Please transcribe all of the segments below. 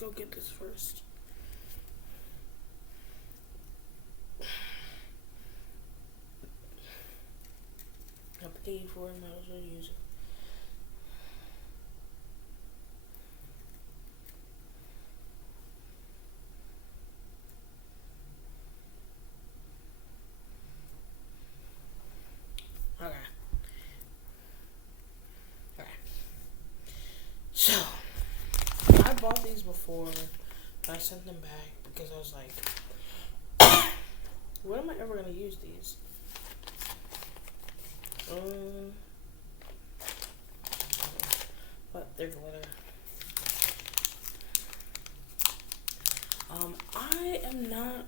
go get this first. I paid for it, might as well use it. So, I bought these before, but I sent them back because I was like, when am I ever going to use these? But they're glitter. I am not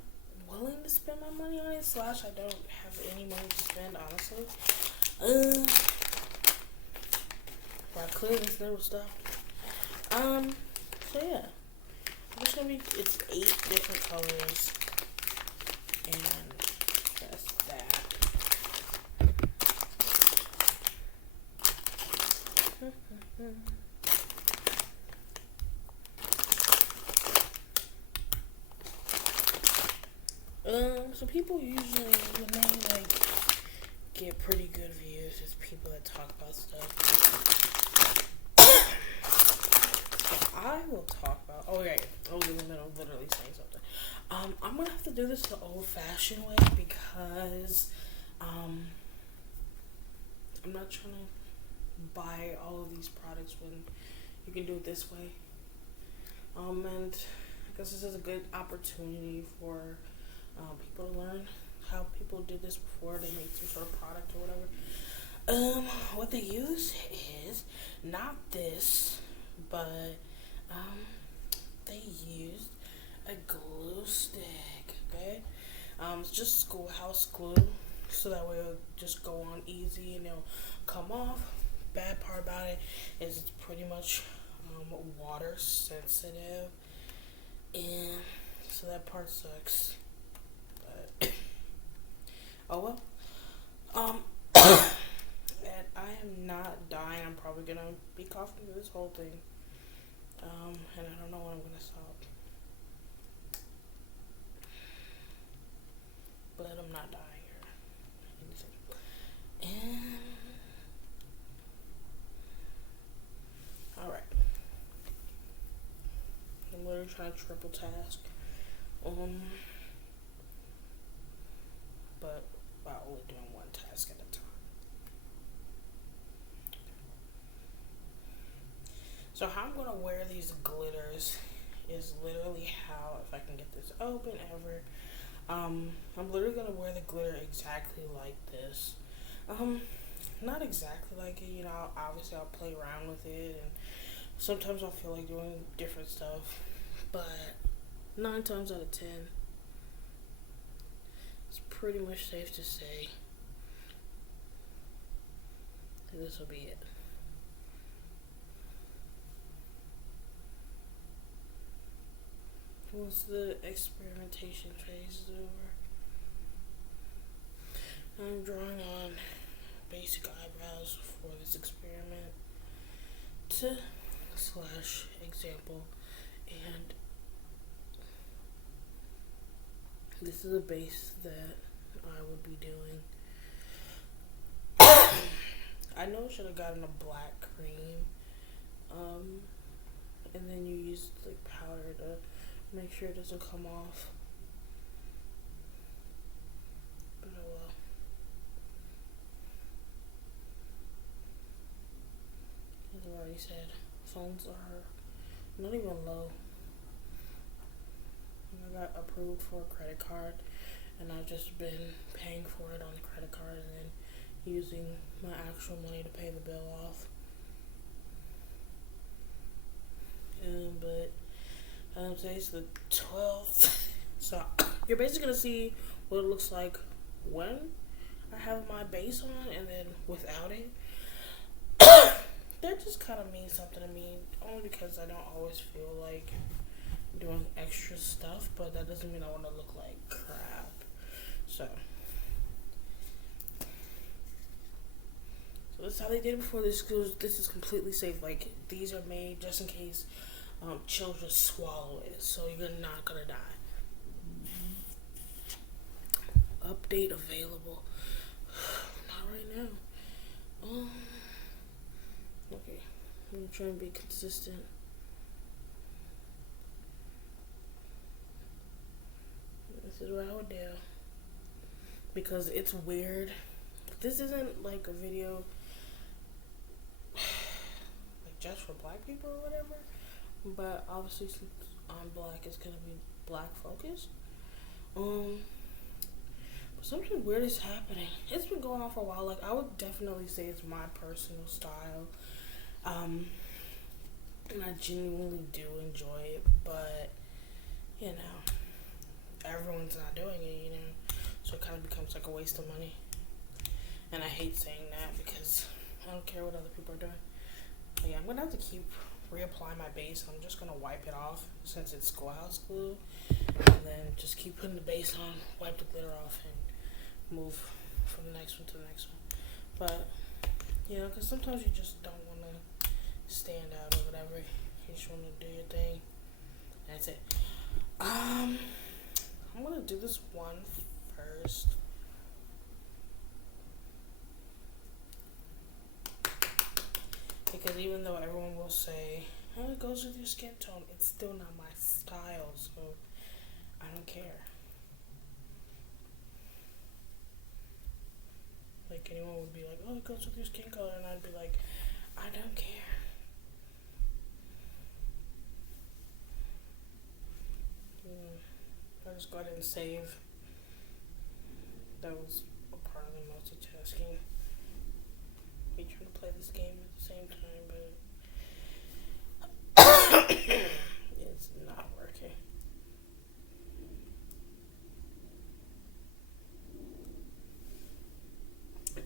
willing to spend my money on it, / I don't have any money to spend, honestly. But I clear this little stuff. So yeah. It's 8 different colors. And that's that. So people usually, when they like get pretty good views, it's people that talk about stuff. I will talk about. Oh right, I was in the middle of literally saying something. I'm gonna have to do this the old-fashioned way because I'm not trying to buy all of these products when you can do it this way. And I guess this is a good opportunity for people to learn how people did this before they made some sort of product or whatever. What they use is not this, but they used a glue stick, okay? It's just schoolhouse glue, so that way it'll just go on easy and it'll come off. Bad part about it is it's pretty much water sensitive, and so that part sucks. But oh well. And I am not dying. I'm probably gonna be coughing through this whole thing. And I don't know when I'm gonna stop. But I'm not dying or anything. And alright. I'm literally trying to triple task. But while only doing one task at a time. So how I'm gonna wear these glitters is literally how, if I can get this open ever, I'm literally gonna wear the glitter exactly like this. Not exactly like it, you know, obviously I'll play around with it, and sometimes I'll feel like doing different stuff, but 9 times out of 10, it's pretty much safe to say that this will be it. Once the experimentation phase is over, I'm drawing on basic eyebrows for this experiment / example, and this is a base that I would be doing. I know I should have gotten a black cream, and then you use like powder to make sure it doesn't come off. But oh well. As I already said, phones are not even low. I got approved for a credit card, and I've just been paying for it on the credit card and then using my actual money to pay the bill off. But today's the 12th, so you're basically gonna see what it looks like when I have my base on and then without it. That just kind of means something to me, only because I don't always feel like doing extra stuff, but that doesn't mean I want to look like crap. So this is how they did it before. This is completely safe. Like, these are made just in case children swallow it, so you're not gonna die. Update available. Not right now. Okay. I'm trying to be consistent. This is what I would do. Because it's weird. This isn't like a video like just for black people or whatever. But obviously since I'm black, it's gonna be black focused. But something weird is happening. It's been going on for a while. Like, I would definitely say it's my personal style. And I genuinely do enjoy it, but you know, everyone's not doing it, you know, so it kind of becomes like a waste of money. And I hate saying that because I don't care what other people are doing. But yeah, I'm gonna have to keep reapply my base. I'm just gonna wipe it off since it's schoolhouse glue, and then just keep putting the base on, wipe the glitter off, and move from the next one to the next one. But you know, because sometimes you just don't want to stand out or whatever. You just want to do your thing. That's it. I'm gonna do this one first. Because even though everyone will say, oh, it goes with your skin tone, it's still not my style, so I don't care. Like, anyone would be like, oh, it goes with your skin color, and I'd be like, I don't care. I'll just go ahead and save. That was a part of the multitasking. We trying to play this game at the same time, but it's not working.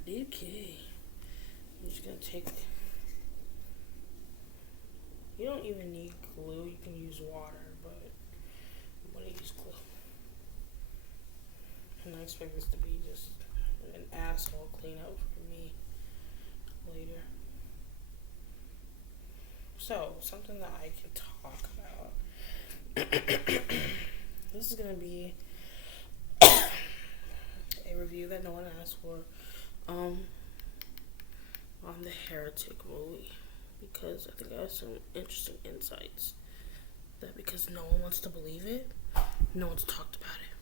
Okay. I'm just gonna take. You don't even need glue, you can use water, but I'm gonna use glue. And I expect this to be just an asshole cleanup for me later. So, something that I can talk about. This is gonna be a review that no one asked for on the Heretic movie, because I think I have some interesting insights that because no one wants to believe it, no one's talked about it.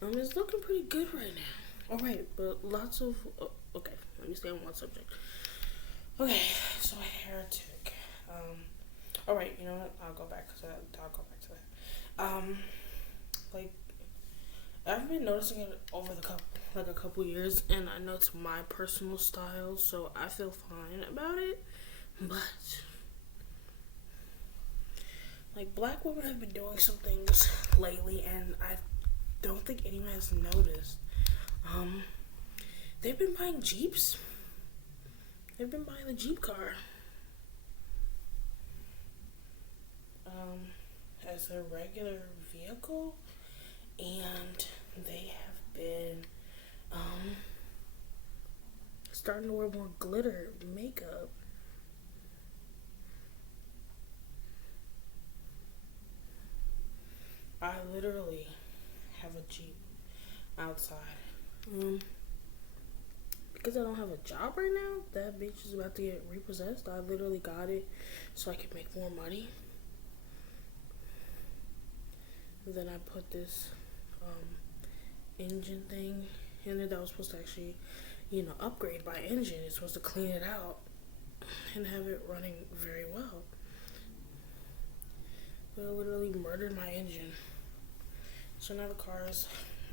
It's looking pretty good right now. Alright, but lots of okay, let me stay on one subject. Okay, so Heretic. Alright, you know what? I'll go back to that. Like, I've been noticing it over a couple years, and I know it's my personal style, so I feel fine about it. But like, black women have been doing some things lately, and I don't think anyone has noticed. They've been buying Jeeps. They've been buying the Jeep car as a regular vehicle, and they have been starting to wear more glitter makeup. I literally have a Jeep outside. Because I don't have a job right now, that bitch is about to get repossessed. I literally got it so I could make more money. And then I put this engine thing in it that was supposed to actually, upgrade my engine. It's supposed to clean it out and have it running very well. But it literally murdered my engine. So now the car is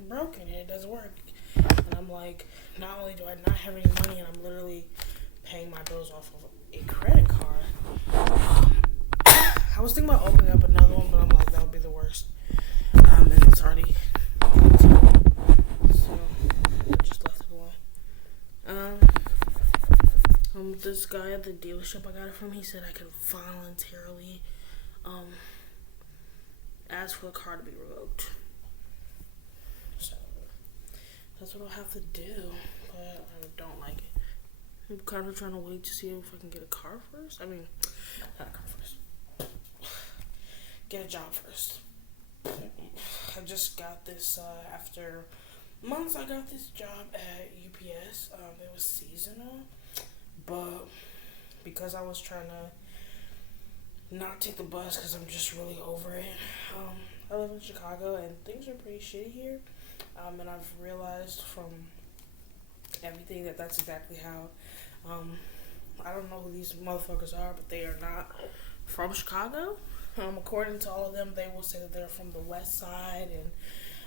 broken and it doesn't work. And I'm like, not only do I not have any money, and I'm literally paying my bills off of a credit card. I was thinking about opening up another one, but I'm like, that would be the worst. And it's already so I just left it alone. This guy at the dealership I got it from, he said I could voluntarily ask for the car to be revoked. So that's what I'll have to do, but I don't like it. I'm kind of trying to wait to see if I can get a car first. I mean, not a car first. Get a job first. I just got this after months. I got this job at UPS. It was seasonal, but because I was trying to not take the bus because I'm just really over it. I live in Chicago and things are pretty shitty here. And I've realized from everything that that's exactly how. I don't know who these motherfuckers are, but they are not from Chicago. According to all of them, they will say that they're from the west side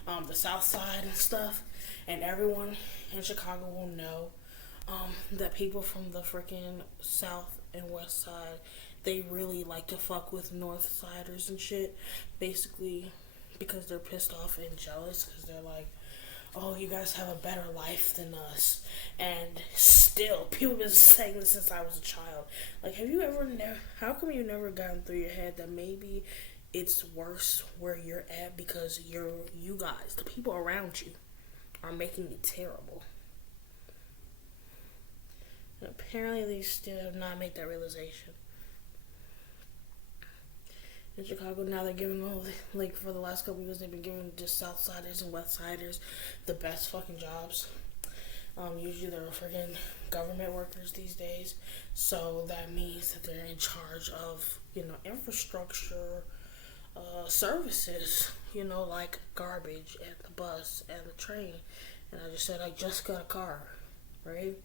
and the south side and stuff. And everyone in Chicago will know that people from the freaking south and west side, they really like to fuck with north siders and shit. Basically, because they're pissed off and jealous because they're like, oh, you guys have a better life than us. And still, people have been saying this since I was a child. Like, have you ever how come you never gotten through your head that maybe it's worse where you're at because you guys, the people around you, are making it terrible? And apparently they still have not made that realization. In Chicago now they're giving all like for the last couple of years they've been giving just Southsiders and Westsiders the best fucking jobs. Usually they're freaking government workers these days, so that means that they're in charge of infrastructure, services, like garbage and the bus and the train. And I just said I just got a car, right?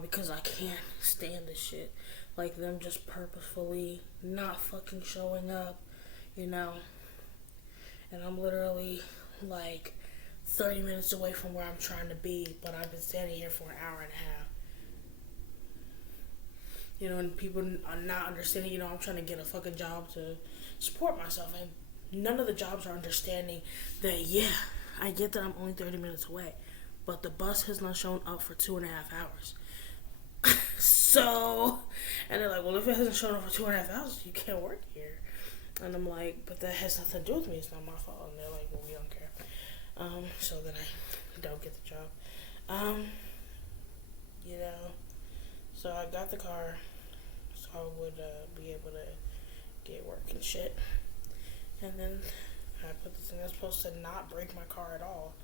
Because I can't stand this shit. Like them just purposefully not fucking showing up, And I'm literally like 30 minutes away from where I'm trying to be, but I've been standing here for an hour and a half. And people are not understanding, I'm trying to get a fucking job to support myself, and none of the jobs are understanding that, yeah, I get that I'm only 30 minutes away, but the bus has not shown up for 2.5 hours. So, and they're like, well, if it hasn't shown up for 2.5 hours, you can't work here. And I'm like, but that has nothing to do with me. It's not my fault. And they're like, well, we don't care. So then I don't get the job. So I got the car so I would be able to get work and shit. And then I put this thing that's supposed to not break my car at all.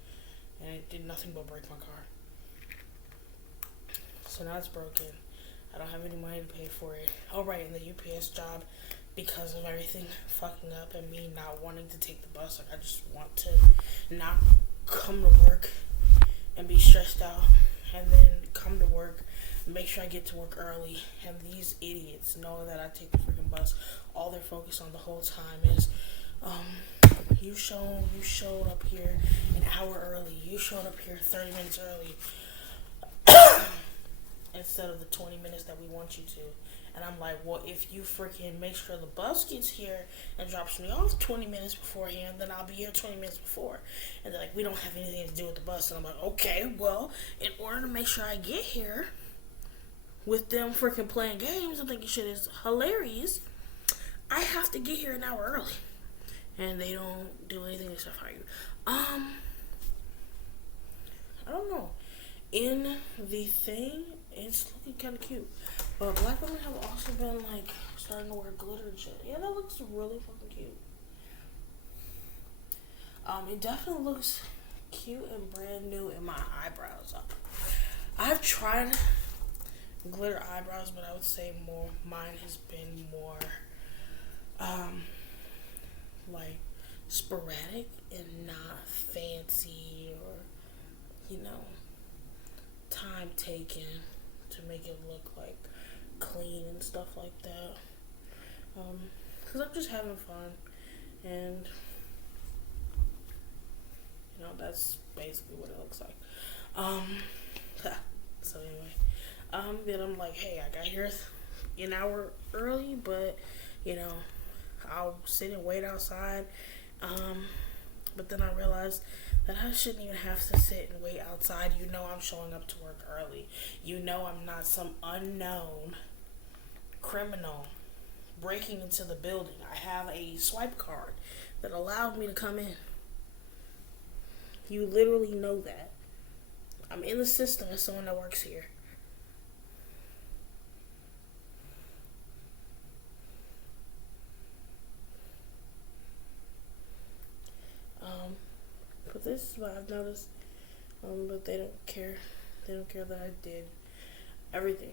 And it did nothing but break my car. So now it's broken. I don't have any money to pay for it. Oh, right, and the UPS job, because of everything fucking up and me not wanting to take the bus, like I just want to not come to work and be stressed out, and then come to work, make sure I get to work early, and these idiots know that I take the freaking bus. All they're focused on the whole time is, you showed up here an hour early. You showed up here 30 minutes early. Instead of the 20 minutes that we want you to. And I'm like, well, if you freaking make sure the bus gets here and drops me off 20 minutes beforehand, then I'll be here 20 minutes before. And they're like, we don't have anything to do with the bus. And I'm like, okay, well, in order to make sure I get here with them freaking playing games and thinking shit is hilarious, I have to get here an hour early. And they don't do anything except fire you. I don't know. In the thing, it's looking kind of cute. But black women have also been, like, starting to wear glitter and shit. Yeah, that looks really fucking cute. It definitely looks cute and brand new in my eyebrows. I've tried glitter eyebrows, but I would say mine has been more, like, sporadic and not fancy or, time taken to make it look like clean and stuff like that. Because I'm just having fun, and that's basically what it looks like. So anyway, then I'm like, hey, I got here an hour early, but I'll sit and wait outside. But then I realized that I shouldn't even have to sit and wait outside. I'm showing up to work early. I'm not some unknown criminal breaking into the building. I have a swipe card that allowed me to come in. You literally know that. I'm in the system as someone that works here. this is what I've noticed. But they don't care. They don't care that I did everything.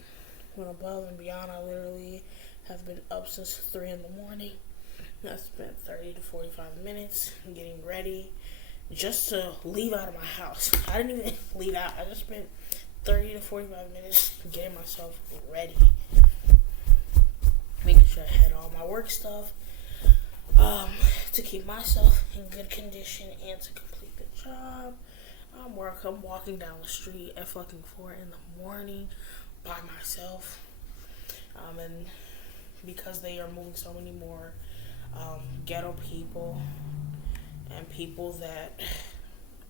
Went above and beyond. I literally have been up since 3 in the morning. I spent 30 to 45 minutes getting ready just to leave out of my house. I didn't even leave out. I just spent 30 to 45 minutes getting myself ready. Making sure I had all my work stuff to keep myself in good condition and to complete the job. I'm walking down the street at fucking 4 in the morning by myself. And because they are moving so many more ghetto people and people that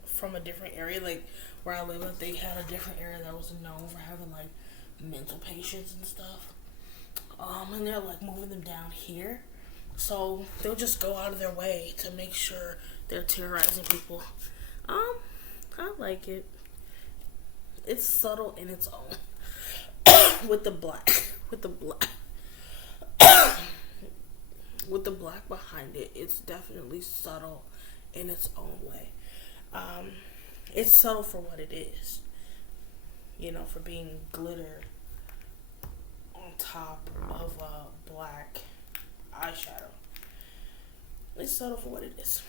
from a different area, like where I live at, they had a different area that was known for having like mental patients and stuff. And they're like moving them down here. So they'll just go out of their way to make sure they're terrorizing people. I like it. It's subtle in its own. with the black behind it, it's definitely subtle in its own way. It's subtle for what it is. You know, for being glitter on top of a black eyeshadow. It's subtle for what it is.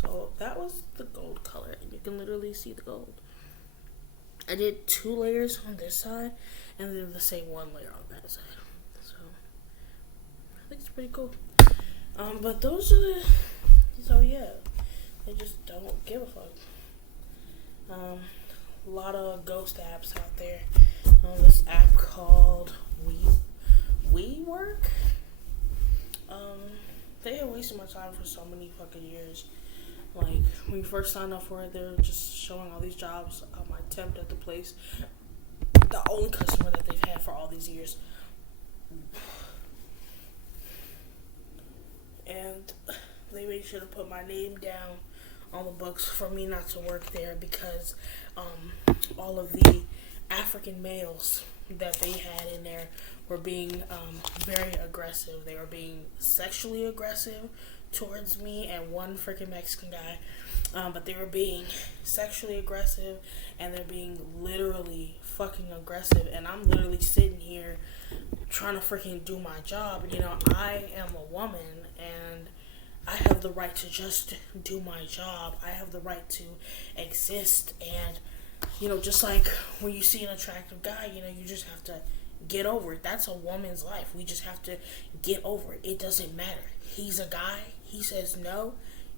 So that was the gold color, and you can literally see the gold. I did 2 layers on this side, and then the same 1 layer on that side. So I think it's pretty cool. But those are the. So yeah, they just don't give a fuck. A lot of ghost apps out there. This app called WeWork. They have wasted my time for so many fucking years. Like, when you first signed up for it, they were just showing all these jobs. I temped at the place. The only customer that they've had for all these years. And they made sure to put my name down on the books for me not to work there because all of the African males that they had in there were being very aggressive. They were being sexually aggressive towards me and one freaking Mexican guy. But they were being sexually aggressive and they're being literally fucking aggressive. And I'm literally sitting here trying to freaking do my job. You know, I am a woman and I have the right to just do my job. I have the right to exist. And, you know, just like when you see an attractive guy, you know, you just have to get over it. That's a woman's life. We just have to get over it. It doesn't matter. He's a guy. He says no.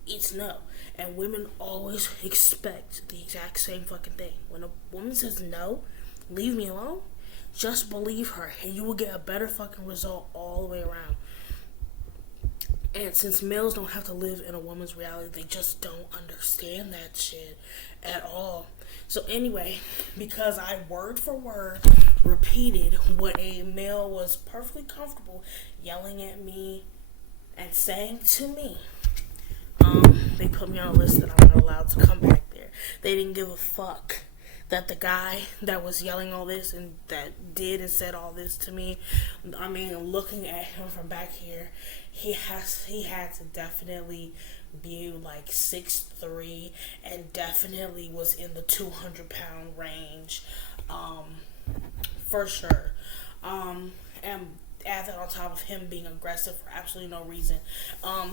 It's no. And women always expect the exact same fucking thing. When a woman says no, leave me alone, just believe her and you will get a better fucking result all the way around. And since males don't have to live in a woman's reality, they just don't understand that shit at all. So anyway, because I word for word repeated what a male was perfectly comfortable yelling at me and saying to me, they put me on a list that I'm not allowed to come back there. They didn't give a fuck that the guy that was yelling all this and that did and said all this to me, I mean, looking at him from back here, he had to definitely be like 6'3" and definitely was in the 200-pound range, for sure. And add that on top of him being aggressive for absolutely no reason.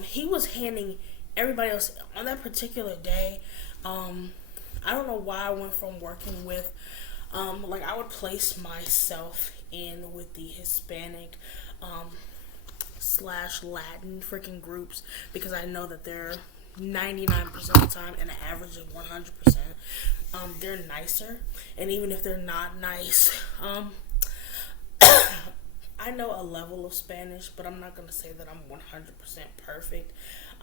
He was handing everybody else on that particular day. I don't know why I went from working with, like I would place myself in with the Hispanic, / Latin freaking groups because I know that they're 99% of the time and an average of 100%. They're nicer, and even if they're not nice, I know a level of Spanish, but I'm not gonna say that I'm 100% perfect.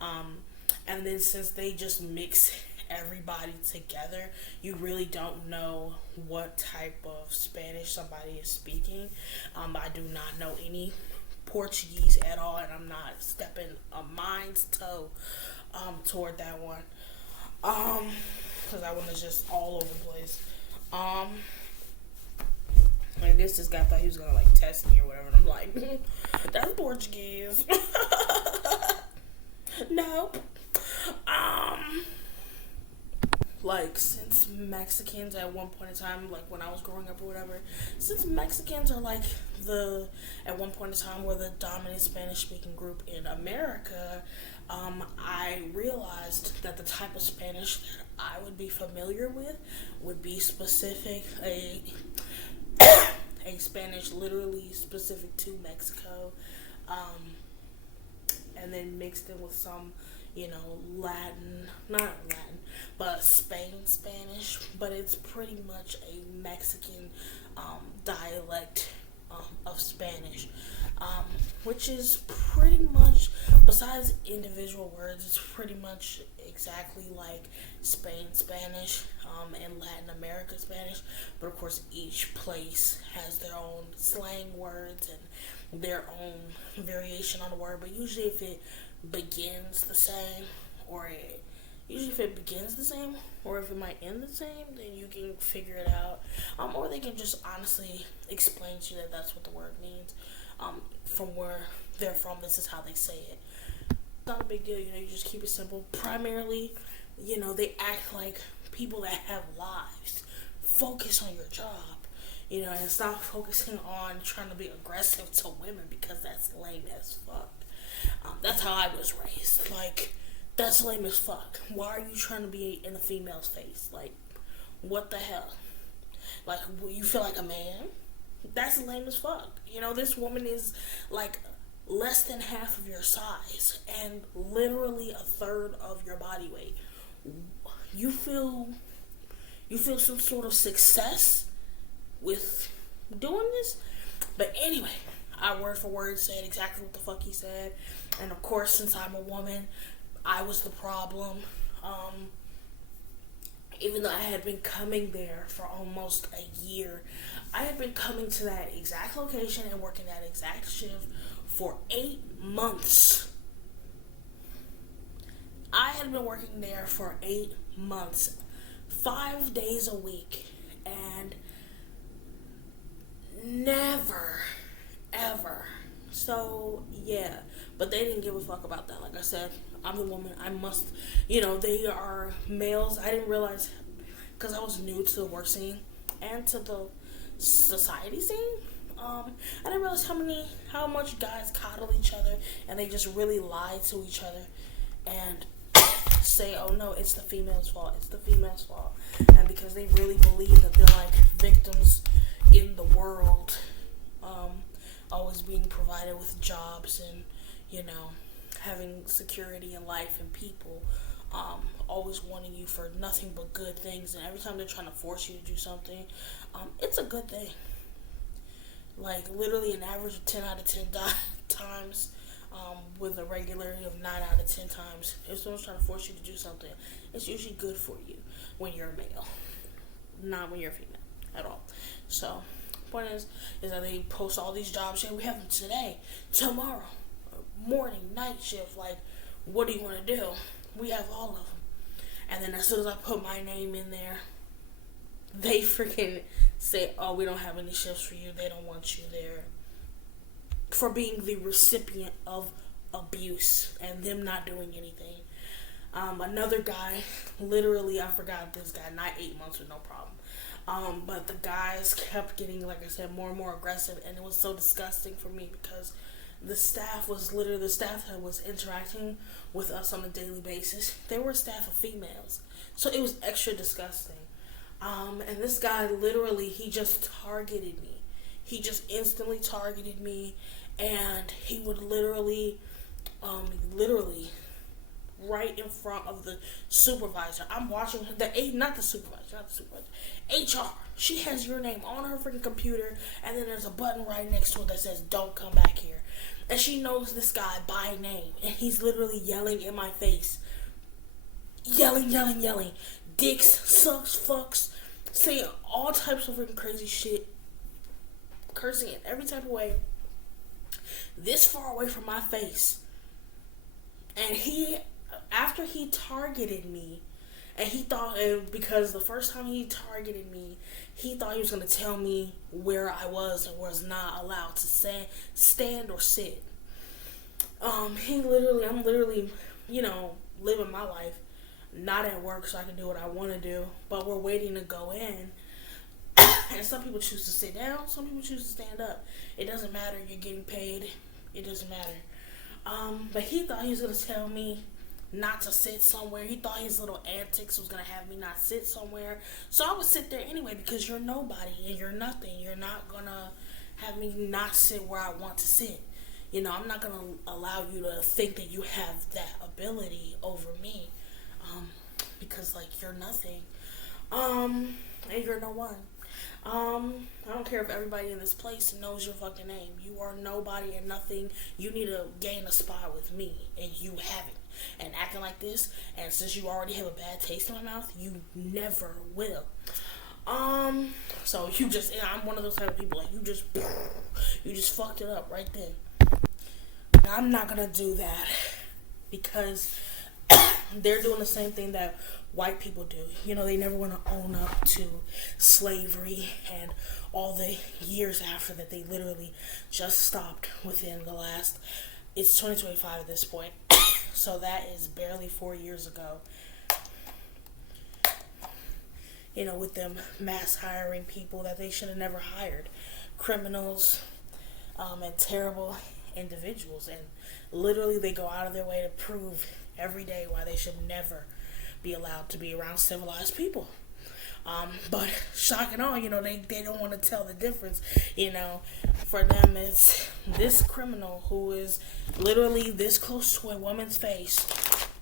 And then since they just mix everybody together, you really don't know what type of Spanish somebody is speaking. I do not know any Portuguese at all, and I'm not stepping a mind's toe toward that one, because that one is just all over the place. I guess this guy thought he was gonna like test me or whatever, and I'm like, that's Portuguese. Nope. like, since Mexicans at one point in time, like when I was growing up or whatever, since Mexicans are like at one point in time were the dominant Spanish speaking group in America, I realized that the type of Spanish that I would be familiar with would be specific, a Spanish literally specific to Mexico, and then mixed in with some, Latin, not Latin, but Spain Spanish, but it's pretty much a Mexican dialect of Spanish, which is pretty much, besides individual words, it's pretty much exactly like Spain Spanish and Latin America Spanish, but of course each place has their own slang words and their own variation on the word, but usually if it begins the same, usually if it begins the same, or if it might end the same, then you can figure it out. Or they can just honestly explain to you that that's what the word means. From where they're from, this is how they say it. Not a big deal, you just keep it simple. Primarily, they act like people that have lives. Focus on your job, and stop focusing on trying to be aggressive to women, because that's lame as fuck. That's how I was raised. Like, that's lame as fuck. Why are you trying to be in a female's face? Like, what the hell? Like, you feel like a man? That's lame as fuck. This woman is like less than half of your size and literally a third of your body weight. You feel some sort of success with doing this? But anyway, I word for word said exactly what the fuck he said. And of course, since I'm a woman, I was the problem. Even though I had been coming there for almost a year, I had been coming to that exact location and working that exact shift for 8 months. I had been working there for 8 months, 5 days a week, and never, ever. So, yeah. But they didn't give a fuck about that. Like I said, I'm the woman. I must, they are males. I didn't realize, because I was new to the work scene and to the society scene. I didn't realize how much guys coddle each other and they just really lie to each other and say, oh no, it's the female's fault. It's the female's fault. And because they really believe that they're like victims in the world, always being provided with jobs and, having security in life and people, always wanting you for nothing but good things. And every time they're trying to force you to do something, it's a good thing. Like, literally an average of 10 out of 10 times, with a regularity of 9 out of 10 times, if someone's trying to force you to do something, it's usually good for you when you're a male, not when you're a female at all. So, point is that they post all these jobs saying, we have them today, tomorrow, morning, night shift. Like, what do you want to do? We have all of them. And then as soon as I put my name in there, they freaking say, oh, we don't have any shifts for you. They don't want you there. For being the recipient of abuse and them not doing anything. Another guy, literally, I forgot this guy, not 8 months with no problem. But the guys kept getting, like I said, more and more aggressive, and it was so disgusting for me because the staff that was interacting with us on a daily basis, they were a staff of females. So it was extra disgusting. And this guy literally, he just targeted me. He just instantly targeted me, and he would literally right in front of the supervisor. I'm watching not the supervisor, HR. She has your name on her freaking computer, and then there's a button right next to it that says, don't come back here. And she knows this guy by name, and he's literally yelling in my face. Yelling. Dicks, sucks, fucks, saying all types of freaking crazy shit. Cursing in every type of way. This far away from my face. And after he targeted me, and he thought, because the first time he targeted me, he thought he was going to tell me where I was and was not allowed to stand or sit. I'm literally, living my life. not at work so I can do what I want to do, but we're waiting to go in. And some people choose to sit down, some people choose to stand up. It doesn't matter, you're getting paid. It doesn't matter. But he thought he was going to tell me not to sit somewhere. He thought his little antics was going to have me not sit somewhere. So I would sit there anyway because you're nobody and you're nothing. You're not going to have me not sit where I want to sit. You know, I'm not going to allow you to think that you have that ability over me. Because, like, you're nothing. And you're no one. I don't care if everybody in this place knows your fucking name. You are nobody and nothing. You need to gain a spot with me, and you haven't. And acting like this, and since you already have a bad taste in my mouth, you never will. So you just, I'm one of those type of people, like, you just fucked it up right then. I'm not gonna do that, because they're doing the same thing that white people do. You know, they never want to own up to slavery and all the years after that they literally just stopped within the last, it's 2025 at this point. So that is barely 4 years ago. You know, with them mass hiring people that they should have never hired. Criminals, and terrible individuals. And literally they go out of their way to prove every day why they should never be allowed to be around civilized people. But shock and all, you know, they don't want to tell the difference. You know, for them it's this criminal who is literally this close to a woman's face,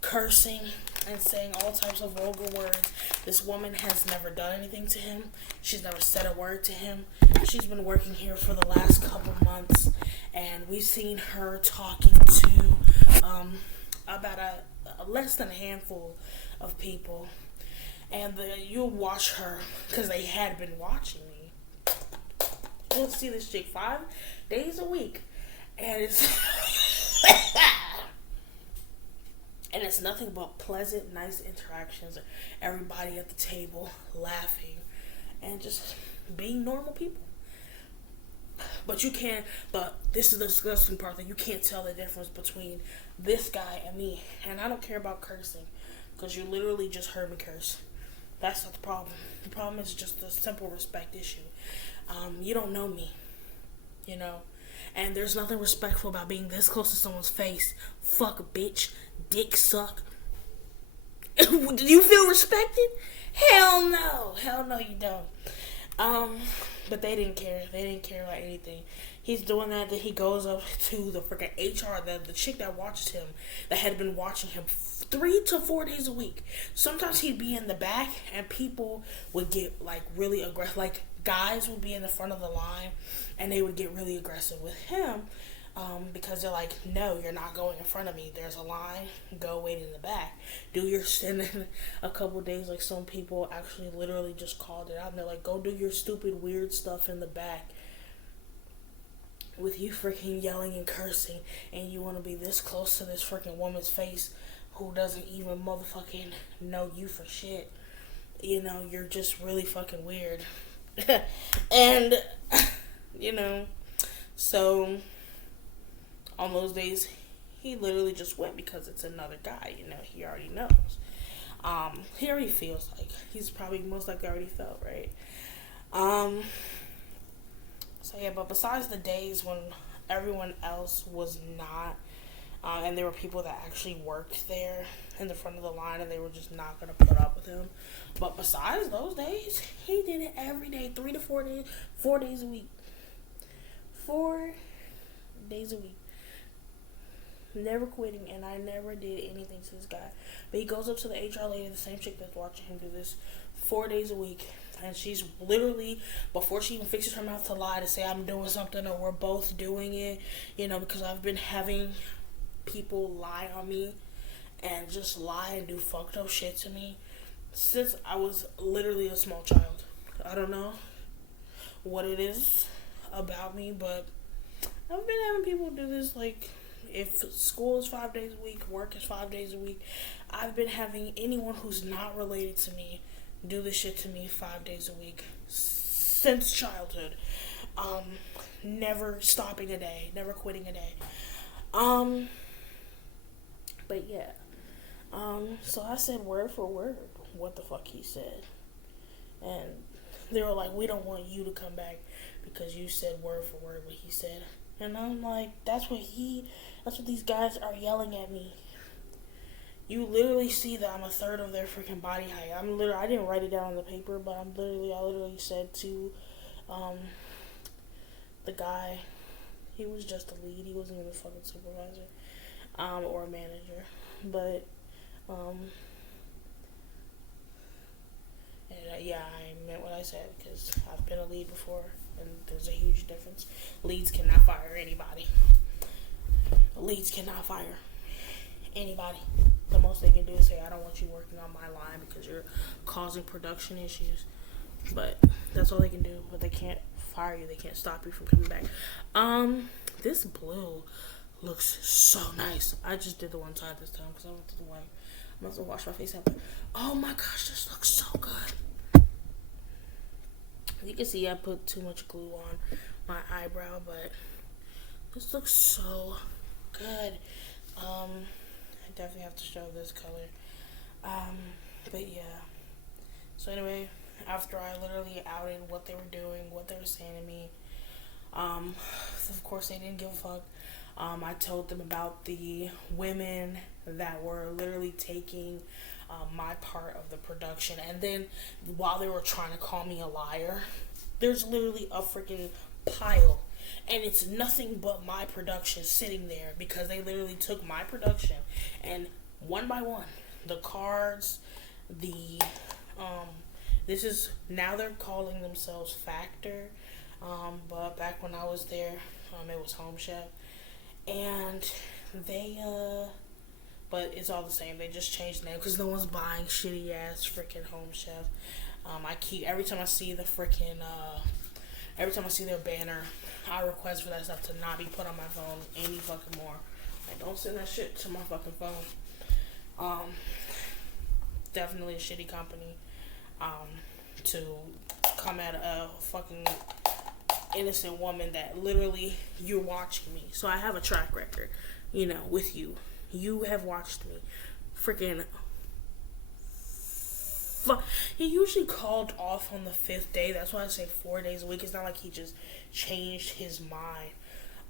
cursing and saying all types of vulgar words. This woman has never done anything to him. She's never said a word to him. She's been working here for the last couple months, and we've seen her talking to about a less than a handful of people. And you'll watch her, because they had been watching me. You'll see this chick 5 days a week, and it's and it's nothing but pleasant, nice interactions. Everybody at the table laughing and just being normal people. But this is the disgusting part, that you can't tell the difference between this guy and me. And I don't care about cursing, because you literally just heard me curse. That's not the problem. The problem is just a simple respect issue. You don't know me, you know. And there's nothing respectful about being this close to someone's face. Fuck a bitch. Dick suck. Do you feel respected? Hell no. Hell no, you don't. But they didn't care. They didn't care about anything. He's doing that. Then he goes up to the freaking HR, the chick that watched him, that had been watching him 3 to 4 days a week. Sometimes he'd be in the back, and people would get like really aggressive. Like guys would be in the front of the line, and they would get really aggressive with him, because they're like, "No, you're not going in front of me. There's a line. Go wait in the back. Do your." And then a couple days, like some people actually literally just called it out, and they're like, "Go do your stupid weird stuff in the back." With you freaking yelling and cursing, and you want to be this close to this freaking woman's face who doesn't even motherfucking know you for shit. You know, you're just really fucking weird. And, you know, so on those days, he literally just went because it's another guy, you know, he already knows. He already feels like, he's probably most likely already felt, right? So yeah, but besides the days when everyone else was not, and there were people that actually worked there in the front of the line, and they were just not going to put up with him. But besides those days, he did it every day, 3 to 4 days, 4 days a week. 4 days a week. Never quitting, and I never did anything to this guy. But he goes up to the HR lady, the same chick that's watching him do this, 4 days a week. And she's literally, before she even fixes her mouth to lie to say I'm doing something or we're both doing it, you know, because I've been having people lie on me and just lie and do fucked up shit to me since I was literally a small child. I don't know what it is about me, but I've been having people do this. Like, if school is 5 days a week, work is 5 days a week, I've been having anyone who's not related to me do this shit to me 5 days a week since childhood. Never stopping a day, never quitting a day. But yeah, So I said word for word what the fuck he said. And they were like, we don't want you to come back because you said word for word what he said. And I'm like, that's what these guys are yelling at me. You literally see that I'm a third of their freaking body height. I didn't write it down on the paper, but I literally said to, the guy, he was just a lead. He wasn't even a fucking supervisor, or a manager. But, yeah, I meant what I said because I've been a lead before, and there's a huge difference. Leads cannot fire anybody. Leads cannot fire anybody. The most they can do is say, I don't want you working on my line because you're causing production issues. But that's all they can do. But they can't fire you. They can't stop you from coming back. This blue looks so nice. I just did the one side this time because I went to the white. I'm about to wash my face out. Oh my gosh, this looks so good. You can see I put too much glue on my eyebrow, but this looks so good. I definitely have to show this color. But yeah. So anyway, after I literally outed what they were doing, what they were saying to me, of course they didn't give a fuck. I told them about the women that were literally taking my part of the production. And then while they were trying to call me a liar, there's literally a freaking pile. And it's nothing but my production sitting there because they literally took my production and one by one, the cards, this is, now they're calling themselves Factor. But back when I was there, it was Home Chef. And they, but it's all the same. They just changed the name because no one's buying shitty ass freaking Home Chef. Every time I see the freaking, every time I see their banner, I request for that stuff to not be put on my phone any fucking more. Like, don't send that shit to my fucking phone. Definitely a shitty company. To come at a fucking innocent woman that literally, you're watching me. So I have a track record, with you. You have watched me. Freaking. He usually called off on the 5th day. That's why I say 4 days a week. It's not like he just changed his mind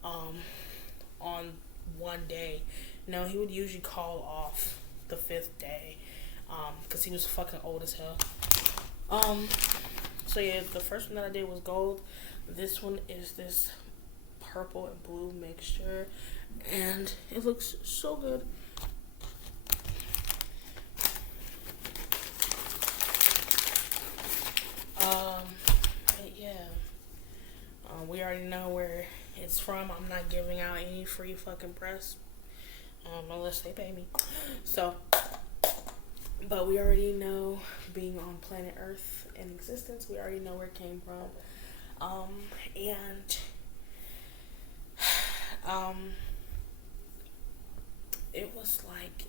on one day. No, he would usually call off the 5th day because he was fucking old as hell. So yeah, the first one that I did was gold. This one is this purple and blue mixture, and it looks so good. Yeah. We already know where it's from. I'm not giving out any free fucking press, unless they pay me. So, but we already know, being on planet Earth in existence, we already know where it came from. It was like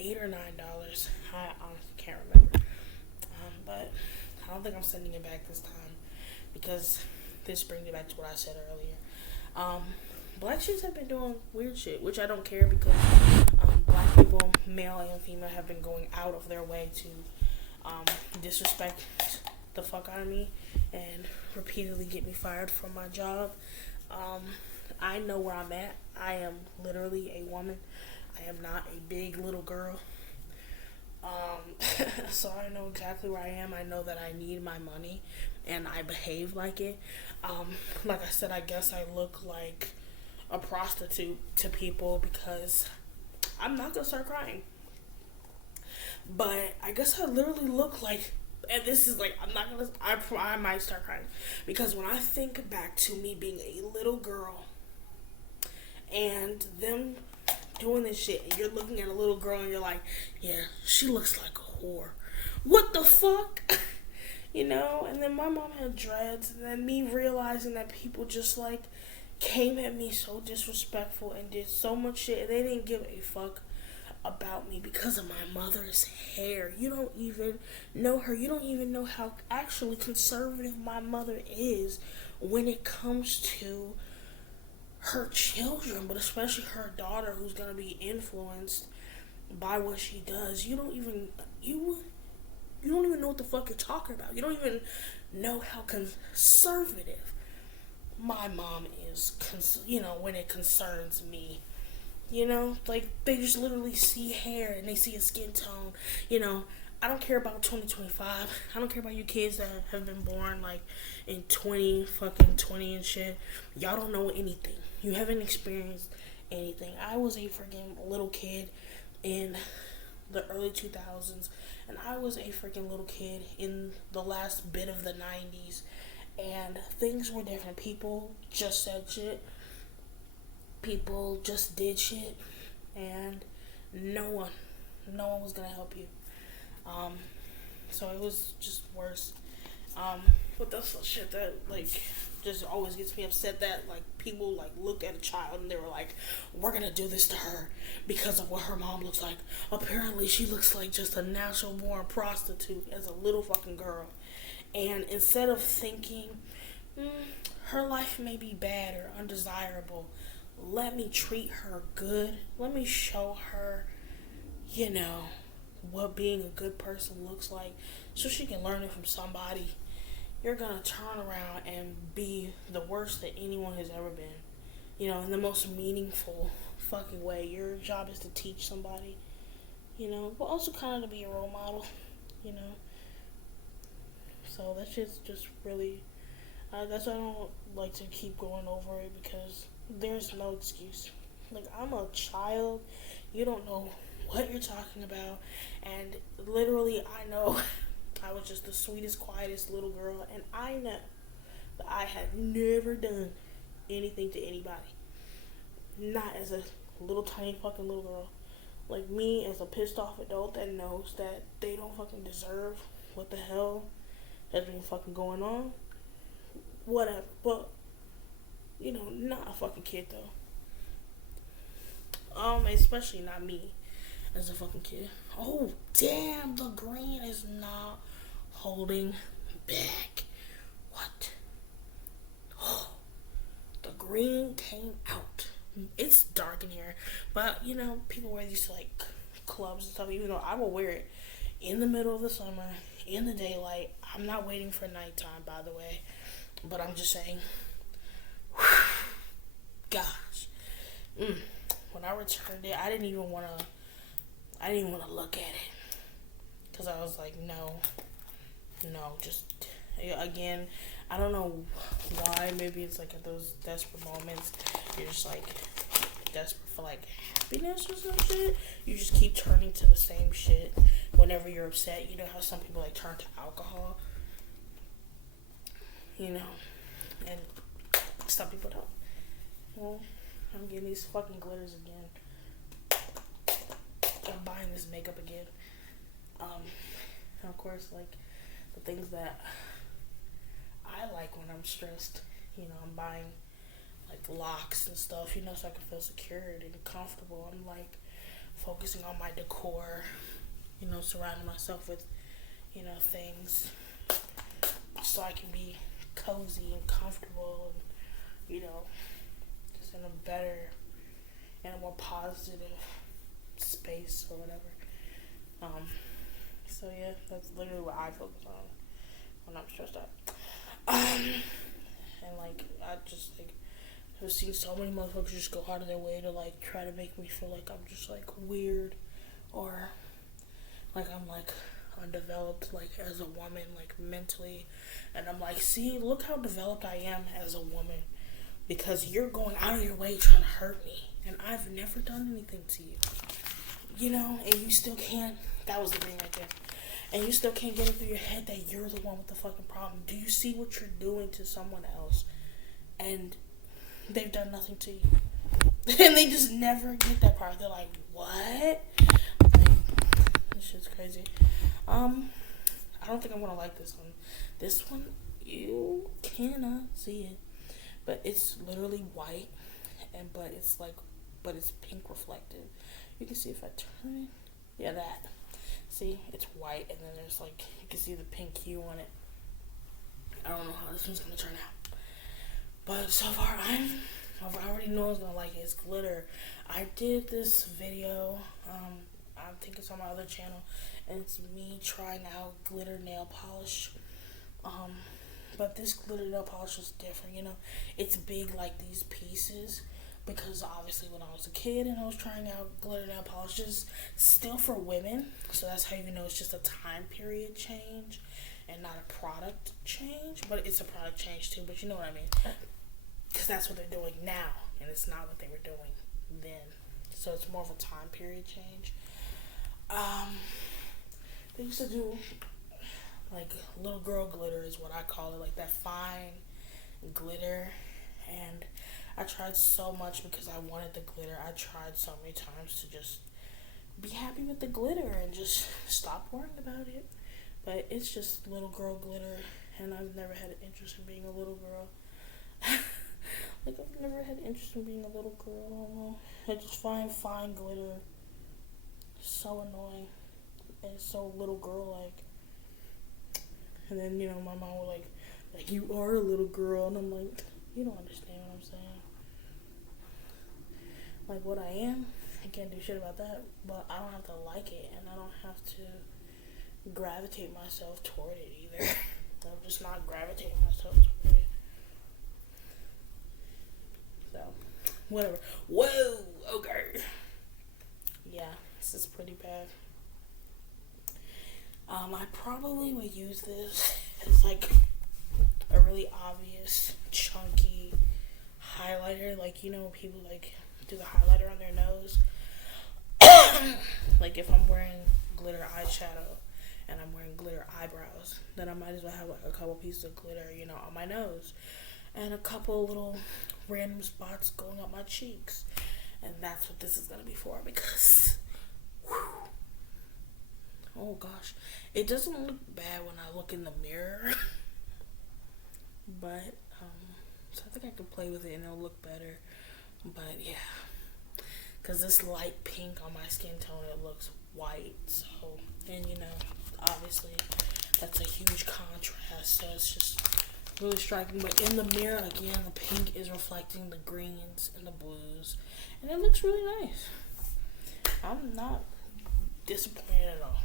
$8 or $9. I honestly can't remember. But I don't think I'm sending it back this time because this brings me back to what I said earlier. Black chicks have been doing weird shit, which I don't care because black people, male and female, have been going out of their way to disrespect the fuck out of me and repeatedly get me fired from my job. I know where I'm at. I am literally a woman. I am not a big little girl. So I know exactly where I am. I know that I need my money and I behave like it. Like I said, I guess I look like a prostitute to people because I'm not gonna start crying. But I guess I literally look like, and this is like, I might start crying because when I think back to me being a little girl and them doing this shit, and you're looking at a little girl and you're like, yeah, she looks like a whore. What the fuck? And then my mom had dreads, and then me realizing that people just came at me so disrespectful and did so much shit, and they didn't give a fuck about me because of my mother's hair. You don't even know her. You don't even know how actually conservative my mother is when it comes to her children, but especially her daughter, who's gonna be influenced by what she does. You don't even know what the fuck you're talking about. You don't even know how conservative my mom is. When it concerns me. Like they just literally see hair and they see a skin tone. I don't care about 2025. I don't care about you kids that have been born like in 20 and shit. Y'all don't know anything. You haven't experienced anything. I was a freaking little kid in the early 2000s, and I was a freaking little kid in the last bit of the 90s, and things were different. People just said shit. People just did shit, and no one was gonna help you. So it was just worse. But that's the shit that like just always gets me upset, that like people like looked at a child and they were like, we're gonna do this to her because of what her mom looks like. Apparently she looks like just a natural born prostitute as a little fucking girl. And instead of thinking, her life may be bad or undesirable, let me treat her good. Let me show her, what being a good person looks like, so she can learn it from somebody. You're gonna turn around and be the worst that anyone has ever been. In the most meaningful fucking way. Your job is to teach somebody, but also kind of to be a role model, So that's just really, that's why I don't like to keep going over it, because there's no excuse. Like, I'm a child. You don't know what you're talking about. And literally, I know I was just the sweetest, quietest little girl. And I know that I had never done anything to anybody. Not as a little tiny fucking little girl. Like me, as a pissed off adult that knows that they don't fucking deserve what the hell has been fucking going on. Whatever. But, not a fucking kid though. Especially not me as a fucking kid. Oh, damn, the green is not holding back. What? Oh, the green came out. It's dark in here, but people wear these to like clubs and stuff, even though I will wear it in the middle of the summer, in the daylight. I'm not waiting for nighttime, by the way, but I'm just saying, gosh, when I returned it, I didn't even want to look at it, because I was like, no, just, again, I don't know why. Maybe it's like at those desperate moments, you're just like desperate for like happiness or some shit. You just keep turning to the same shit whenever you're upset. You know how some people like turn to alcohol, and some people don't. Well, I'm getting these fucking glitters again. I'm buying this makeup again. And of course, like, the things that I like when I'm stressed, I'm buying like locks and stuff, so I can feel secured and comfortable. I'm like focusing on my decor, surrounding myself with, things so I can be cozy and comfortable and, just in a better and a more positive space or whatever. So yeah, that's literally what I focus on when I'm stressed out. And like, I just like have seen so many motherfuckers just go out of their way to like try to make me feel like I'm just like weird, or like I'm like undeveloped, like as a woman, like mentally. And I'm like, see, look how developed I am as a woman, because you're going out of your way trying to hurt me, and I've never done anything to you, and you still can't. That was the thing right there. And you still can't get it through your head that you're the one with the fucking problem. Do you see what you're doing to someone else? And they've done nothing to you. And they just never get that part. They're like, what? Like, this shit's crazy. I don't think I'm gonna like this one. This one, you cannot see it. But it's literally white. But it's pink reflective. You can see if I turn it. Yeah, that. See, it's white, and then there's like, you can see the pink hue on it. I don't know how this one's gonna turn out, but so far I'm I already know I was gonna like it. It's glitter. I did this video. I think it's on my other channel, and it's me trying out glitter nail polish. But this glitter nail polish is different. You know, it's big like these pieces. Because obviously when I was a kid and I was trying out glitter nail polishes, still for women, so that's how you know it's just a time period change and not a product change, but it's a product change too, but you know what I mean, because that's what they're doing now, and it's not what they were doing then, so it's more of a time period change. They used to do, like, little girl glitter is what I call it, like that fine glitter, and I tried so much because I wanted the glitter. I tried so many times to just be happy with the glitter and just stop worrying about it. But it's just little girl glitter, and I've never had an interest in being a little girl. Like, I've never had interest in being a little girl. I don't know. I just find fine glitter so annoying and so little girl-like. And then, you know, my mom would like, you are a little girl. And I'm like, you don't understand what I'm saying. Like, what I am, I can't do shit about that, but I don't have to like it, and I don't have to gravitate myself toward it either. I'm just not gravitating myself toward it. So, whatever. Whoa, okay. Yeah, this is pretty bad. I probably would use this as, like, a really obvious, chunky highlighter. Like, you know, people, like, do the highlighter on their nose. Like, if I'm wearing glitter eyeshadow and I'm wearing glitter eyebrows, then I might as well have like a couple pieces of glitter, you know, on my nose and a couple little random spots going up my cheeks. And that's what this is gonna be for, because whew, oh gosh, it doesn't look bad when I look in the mirror. But so I think I can play with it and it'll look better. But yeah, because this light pink on my skin tone, it looks white. So, and you know, obviously that's a huge contrast. So it's just really striking. But in the mirror, again, the pink is reflecting the greens and the blues, and it looks really nice. I'm not disappointed at all.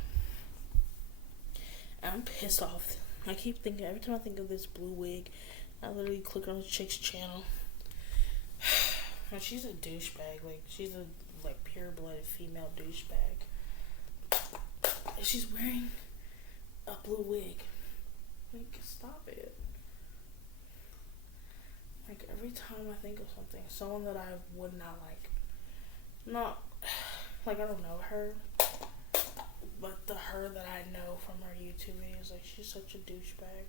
I'm pissed off. I keep thinking, every time I think of this blue wig, I literally click on the chick's channel. And she's a douchebag. Like, she's a pure-blooded female douchebag. And she's wearing a blue wig. Like, stop it. Like, every time I think of something, someone that I would not like. Not, like, I don't know her, but the her that I know from her YouTube videos, like, she's such a douchebag.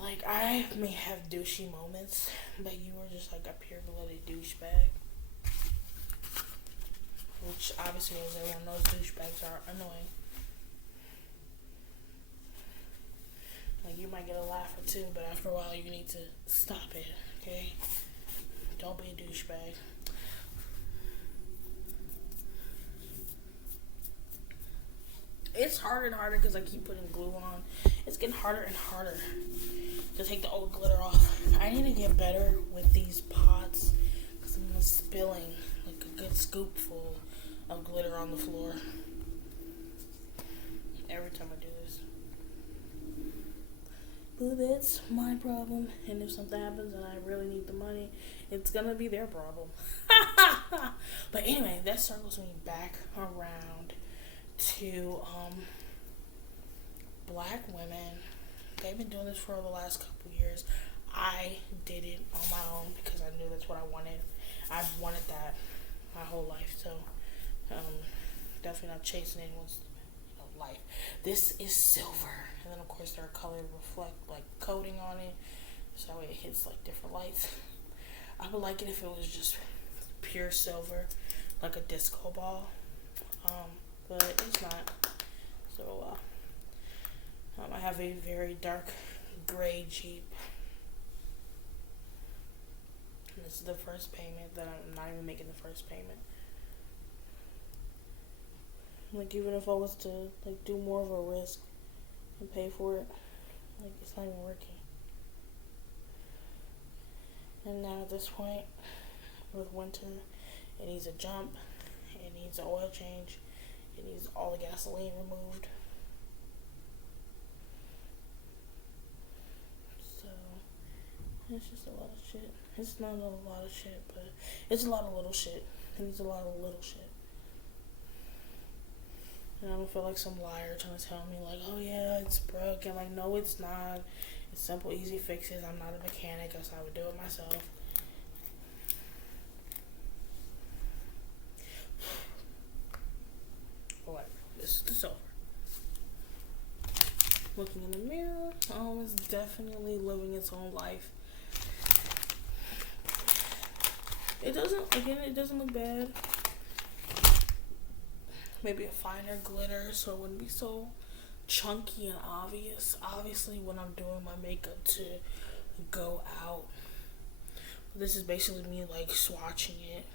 Like, I may have douchey moments, but you were just like a pure-blooded douchebag. Which, obviously, as everyone knows, douchebags are annoying. Like, you might get a laugh or two, but after a while, you need to stop it, okay? Don't be a douchebag. It's harder and harder because I keep putting glue on. It's getting harder and harder to take the old glitter off. I need to get better with these pots because I'm spilling like a good scoopful of glitter on the floor every time I do this. But that's my problem, and if something happens and I really need the money, it's gonna be their problem. But anyway, that circles me back around to black women. They've been doing this for the last couple years. I did it on my own because I knew that's what I wanted. I've wanted that my whole life, so definitely not chasing anyone's life. This is silver, and then of course there are colored reflect like coating on it, so it hits like different lights. I would like it if it was just pure silver, like a disco ball, but it's not. So I have a very dark gray Jeep. And this is the first payment that I'm not even making the first payment. Like, even if I was to like do more of a risk and pay for it, like, it's not even working. And now at this point, with winter, it needs a jump, it needs an oil change, it needs all the gasoline removed. So, it's just a lot of shit. It's not a lot of shit, but it's a lot of little shit. It needs a lot of little shit. And I don't feel like some liar trying to tell me, like, oh yeah, it's broken. Like, no, it's not. It's simple, easy fixes. I'm not a mechanic, so I would do it myself. Alright, this is over. Looking in the mirror, it's definitely living its own life. It doesn't look bad. Maybe a finer glitter so it wouldn't be so chunky and obvious. Obviously, when I'm doing my makeup to go out, this is basically me like swatching it.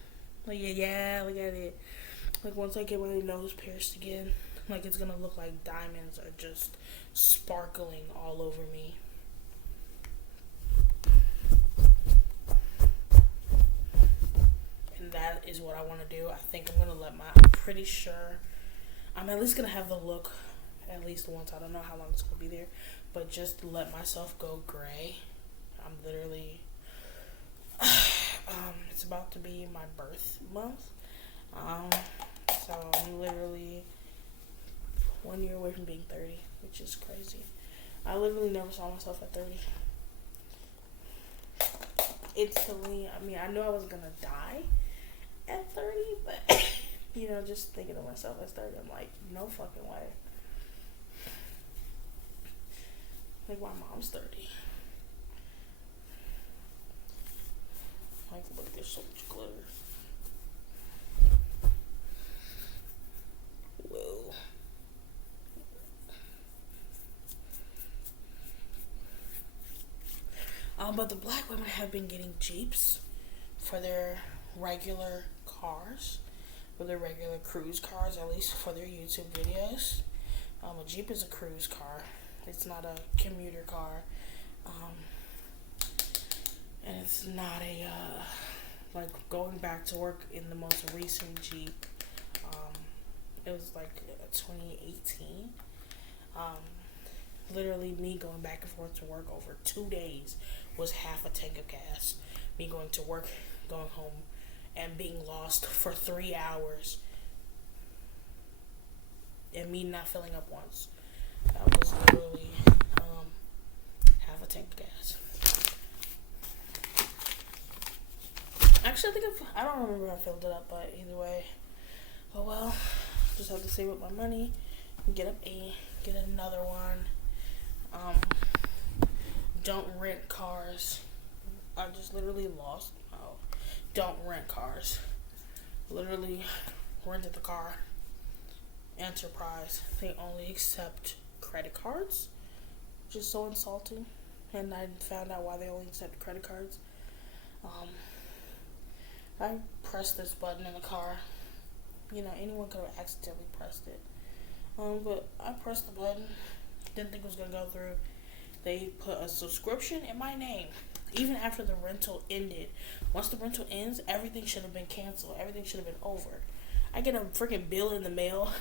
Like, yeah, look at it. Like, once I get my nose pierced again, like, it's gonna look like diamonds are just sparkling all over me. And that is what I want to do. I think I'm pretty sure I'm at least gonna have the look at least once. I don't know how long it's gonna be there, but just let myself go gray. I'm literally it's about to be my birth month, so I'm literally 1 year away from being 30, which is crazy. I literally never saw myself at 30. Instantly, I mean, I knew I was gonna die at 30, but just thinking of myself as 30, I'm like, no fucking way. Like, my mom's 30. Like, look, there's so much glitter. Whoa. But the black women have been getting Jeeps for their regular cars, for their regular cruise cars, at least for their YouTube videos. A Jeep is a cruise car. It's not a commuter car. And it's not like going back to work in the most recent Jeep. It was like 2018. Literally me going back and forth to work over 2 days was half a tank of gas. Me going to work, going home, and being lost for 3 hours. And me not filling up once. That was literally half a tank of gas. Actually, I don't remember if I filled it up, but either way, oh well. Just have to save up my money and get another one. Don't rent cars. I just literally lost. Oh, don't rent cars. Literally rented the car. Enterprise. They only accept credit cards, which is so insulting. And I found out why they only accept credit cards. I pressed this button in the car. Anyone could have accidentally pressed it. But I pressed the button. Didn't think it was going to go through. They put a subscription in my name. Even after the rental ended. Once the rental ends, everything should have been canceled. Everything should have been over. I get a freaking bill in the mail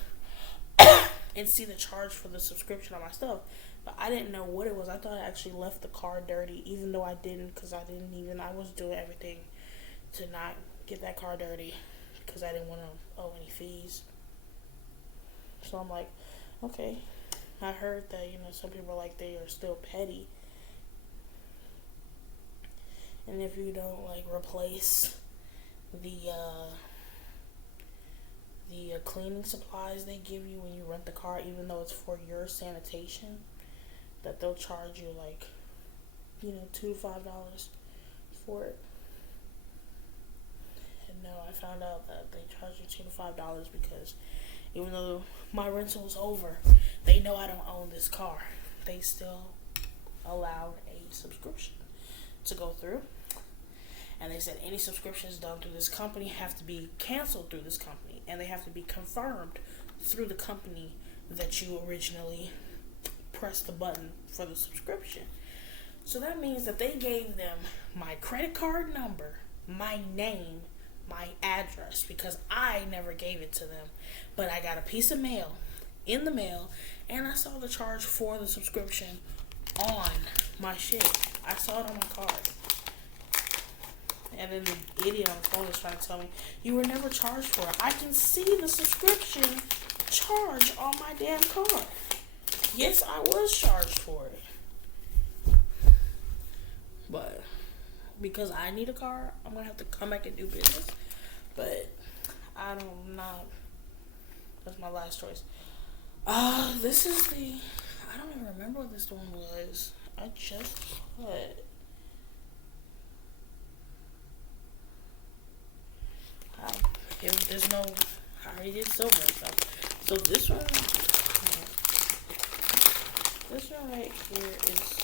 and see the charge for the subscription on my stuff. But I didn't know what it was. I thought I actually left the car dirty, even though I didn't, because I was doing everything to not get that car dirty, because I didn't want to owe any fees. So I'm like, okay. I heard that, some people are like, they are still petty. And if you don't, like, replace the cleaning supplies they give you when you rent the car, even though it's for your sanitation, that they'll charge you, like, $2 to $5 for it. And no, I found out that they charge you $2 to $5 because even though my rental is over, they know I don't own this car. They still allowed a subscription to go through. And they said any subscriptions done through this company have to be canceled through this company. And they have to be confirmed through the company that you originally pressed the button for the subscription. So that means that they gave them my credit card number, my name, my address, because I never gave it to them. But I got a piece of mail in the mail, and I saw the charge for the subscription on my shit. I saw it on my card. And then the idiot on the phone is trying to tell me, you were never charged for it. I can see the subscription charge on my damn card. Yes, I was charged for it. But because I need a car, I'm going to have to come back and do business. But I don't know. That's my last choice. This is the... I don't even remember what this one was. I just put... there's no... I already did silver and stuff. So this one... This one right here is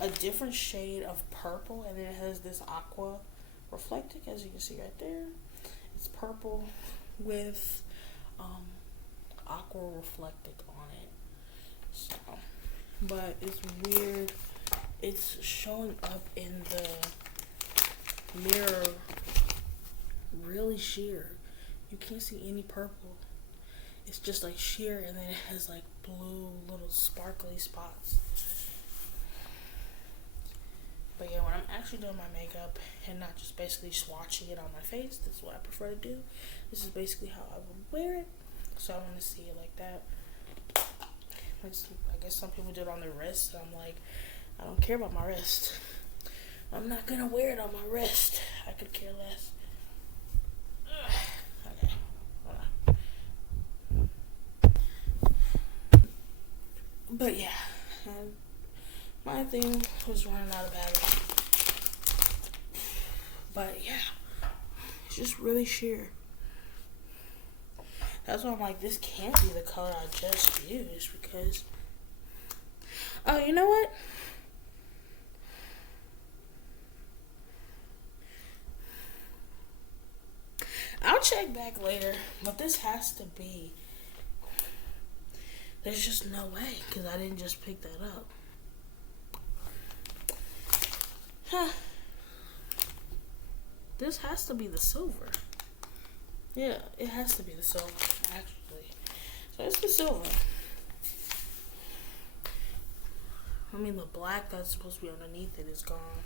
a different shade of purple, and then it has this aqua reflectic, as you can see right there. It's purple with aqua reflectic on it. So, but it's weird. It's showing up in the mirror really sheer. You can't see any purple. It's just like sheer, and then it has like blue little sparkly spots. But yeah, when I'm actually doing my makeup and not just basically swatching it on my face, this is what I prefer to do. This is basically how I would wear it. So I want to see it like that. I guess some people do it on their wrist. I'm like, I don't care about my wrist. I'm not going to wear it on my wrist. I could care less. Okay, hold on. But yeah, my thing was running out of battery. But yeah, it's just really sheer. That's why I'm like, this can't be the color I just used, because... Oh, you know what? I'll check back later, but this has to be... There's just no way, because I didn't just pick that up. Huh. This has to be the silver. Yeah, it has to be the silver, actually. So it's the silver. I mean, the black that's supposed to be underneath it is gone.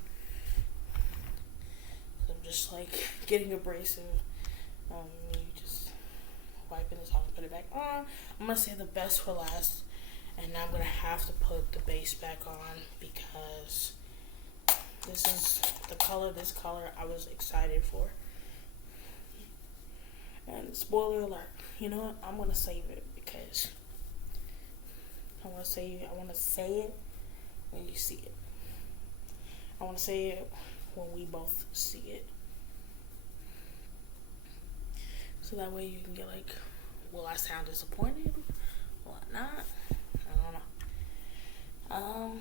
So I'm just like getting abrasive. You just wiping this off and put it back on. I'm gonna say the best for last, and now I'm gonna have to put the base back on because this is the color. This color I was excited for. And spoiler alert, you know what? I'm gonna save it because I want to say it when you see it. I want to say it when we both see it. So that way you can get like, will I sound disappointed? Will I not? I don't know.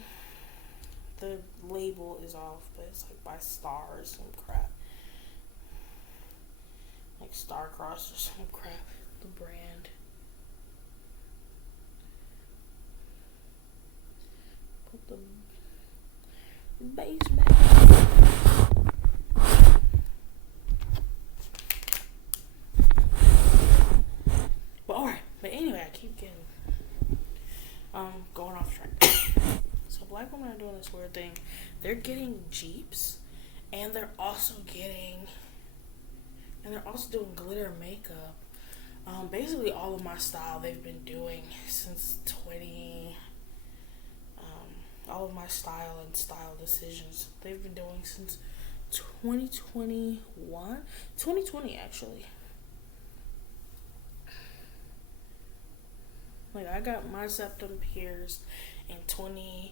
The label is off, but it's like by Star or some crap. Like Starcross or some crap. The brand. Put the base back. But alright. But anyway, I keep getting going off track. So black women are doing this weird thing. They're getting Jeeps, and they're also doing glitter makeup. Basically all of my style they've been doing since all of my style and style decisions they've been doing since 2020 actually. Like, I got my septum pierced in 2018.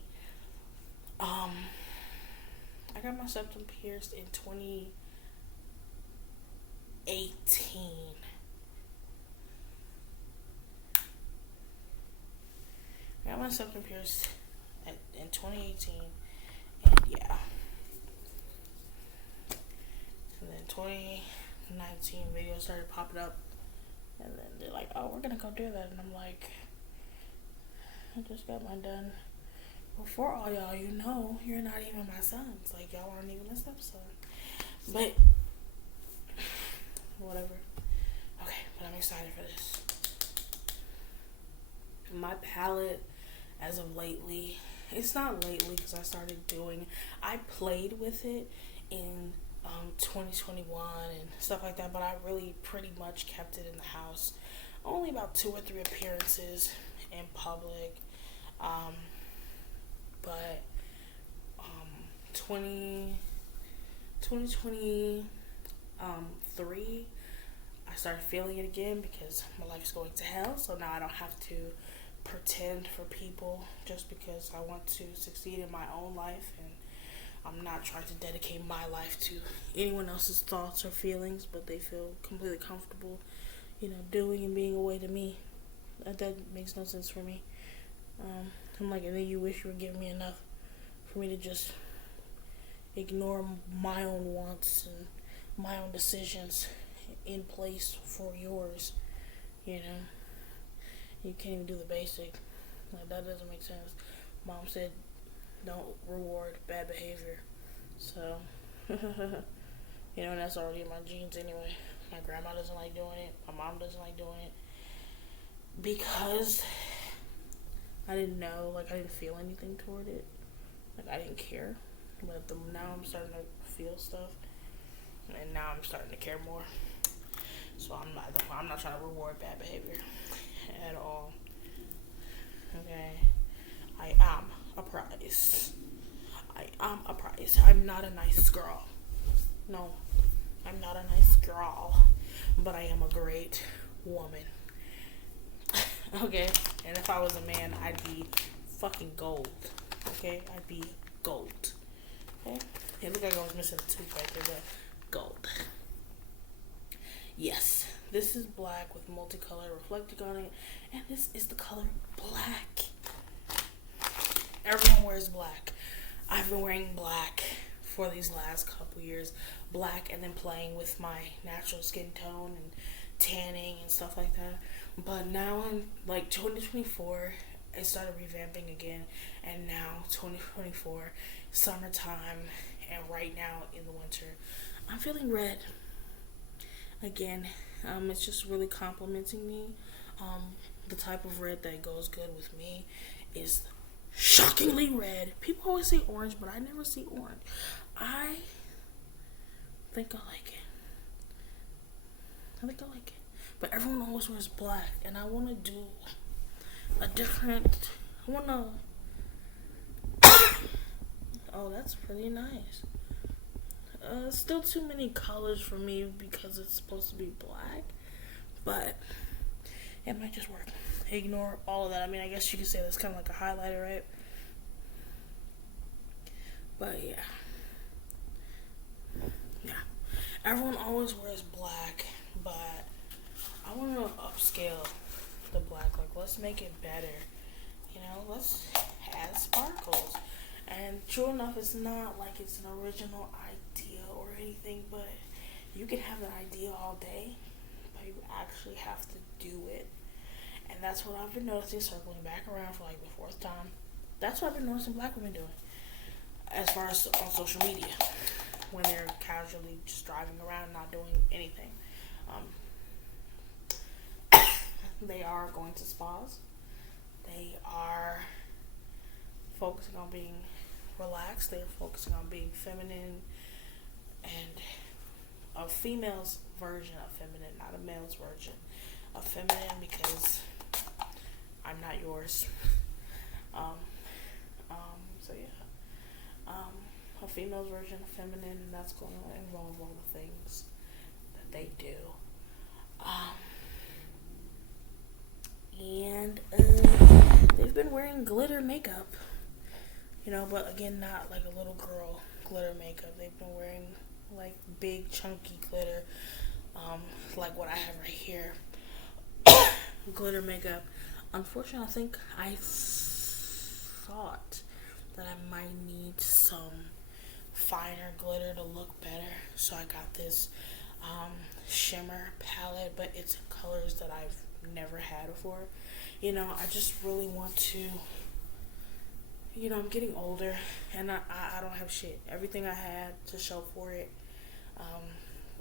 I got my septum pierced in 2018, and yeah. And then 2019 videos started popping up, and then they're like, oh, we're gonna go do that, and I'm like, I just got mine done Well, for all y'all, you know, you're not even my sons. Like, y'all aren't even a stepson. But, whatever. Okay, but I'm excited for this. My palette, as of lately, it's not lately because I played with it in 2021 and stuff like that, but I really pretty much kept it in the house. Only about 2 or 3 appearances in public. But 2023, I started feeling it again because my life's going to hell. So now I don't have to pretend for people just because I want to succeed in my own life, and I'm not trying to dedicate my life to anyone else's thoughts or feelings, but they feel completely comfortable, doing and being away to me. That makes no sense for me. I'm like, and then you wish you were giving me enough for me to just ignore my own wants and my own decisions in place for yours. You can't even do the basic. Like, that doesn't make sense. Mom said, don't reward bad behavior. So, and that's already in my genes anyway. My grandma doesn't like doing it. My mom doesn't like doing it. Because I didn't know, I didn't feel anything toward it. I didn't care. But now I'm starting to feel stuff. And now I'm starting to care more. So I'm not trying to reward bad behavior at all. Okay. I am a prize. I'm not a nice girl. No, I'm not a nice girl. But I am a great woman. Okay? And if I was a man, I'd be fucking gold. Okay? I'd be gold. Okay? It looked like I was missing a tooth right there, but gold. Yes, this is black with multicolor reflecting on it, and this is the color black. Everyone wears black. I've been wearing black for these last couple years. Black, and then playing with my natural skin tone and tanning and stuff like that. But now in 2024, it started revamping again, and now 2024, summertime, and right now in the winter, I'm feeling red again. It's just really complimenting me. The type of red that goes good with me is shockingly red. People always say orange, but I never see orange. I think I like it. But everyone always wears black, and I want to do a different. Oh, that's pretty nice. Still too many colors for me because it's supposed to be black, but it might just work. Ignore all of that. I mean, I guess you could say that's kind of like a highlighter, right? But yeah. Everyone always wears black, but I want to upscale the black. Let's make it better. Let's add sparkles. And true enough, it's not like it's an original idea or anything, but you can have an idea all day, but you actually have to do it. And that's what I've been noticing, circling back around for the 4th time. That's what I've been noticing black women doing, as far as on social media, when they're casually just driving around, not doing anything. They are going to spas. They are focusing on being relaxed. They're focusing on being feminine, and a female's version of feminine, not a male's version of feminine, because I'm not yours. So yeah. A female's version of feminine, and that's going to involve all the things that they do. And they've been wearing glitter makeup, but again, not like a little girl glitter makeup. They've been wearing big chunky glitter, like what I have right here. Glitter makeup. Unfortunately, I think I thought that I might need some finer glitter to look better, so I got this shimmer palette, but it's in colors that I've never had before. I just really want to you know, I'm getting older, and I don't have shit. Everything I had to show for it, um,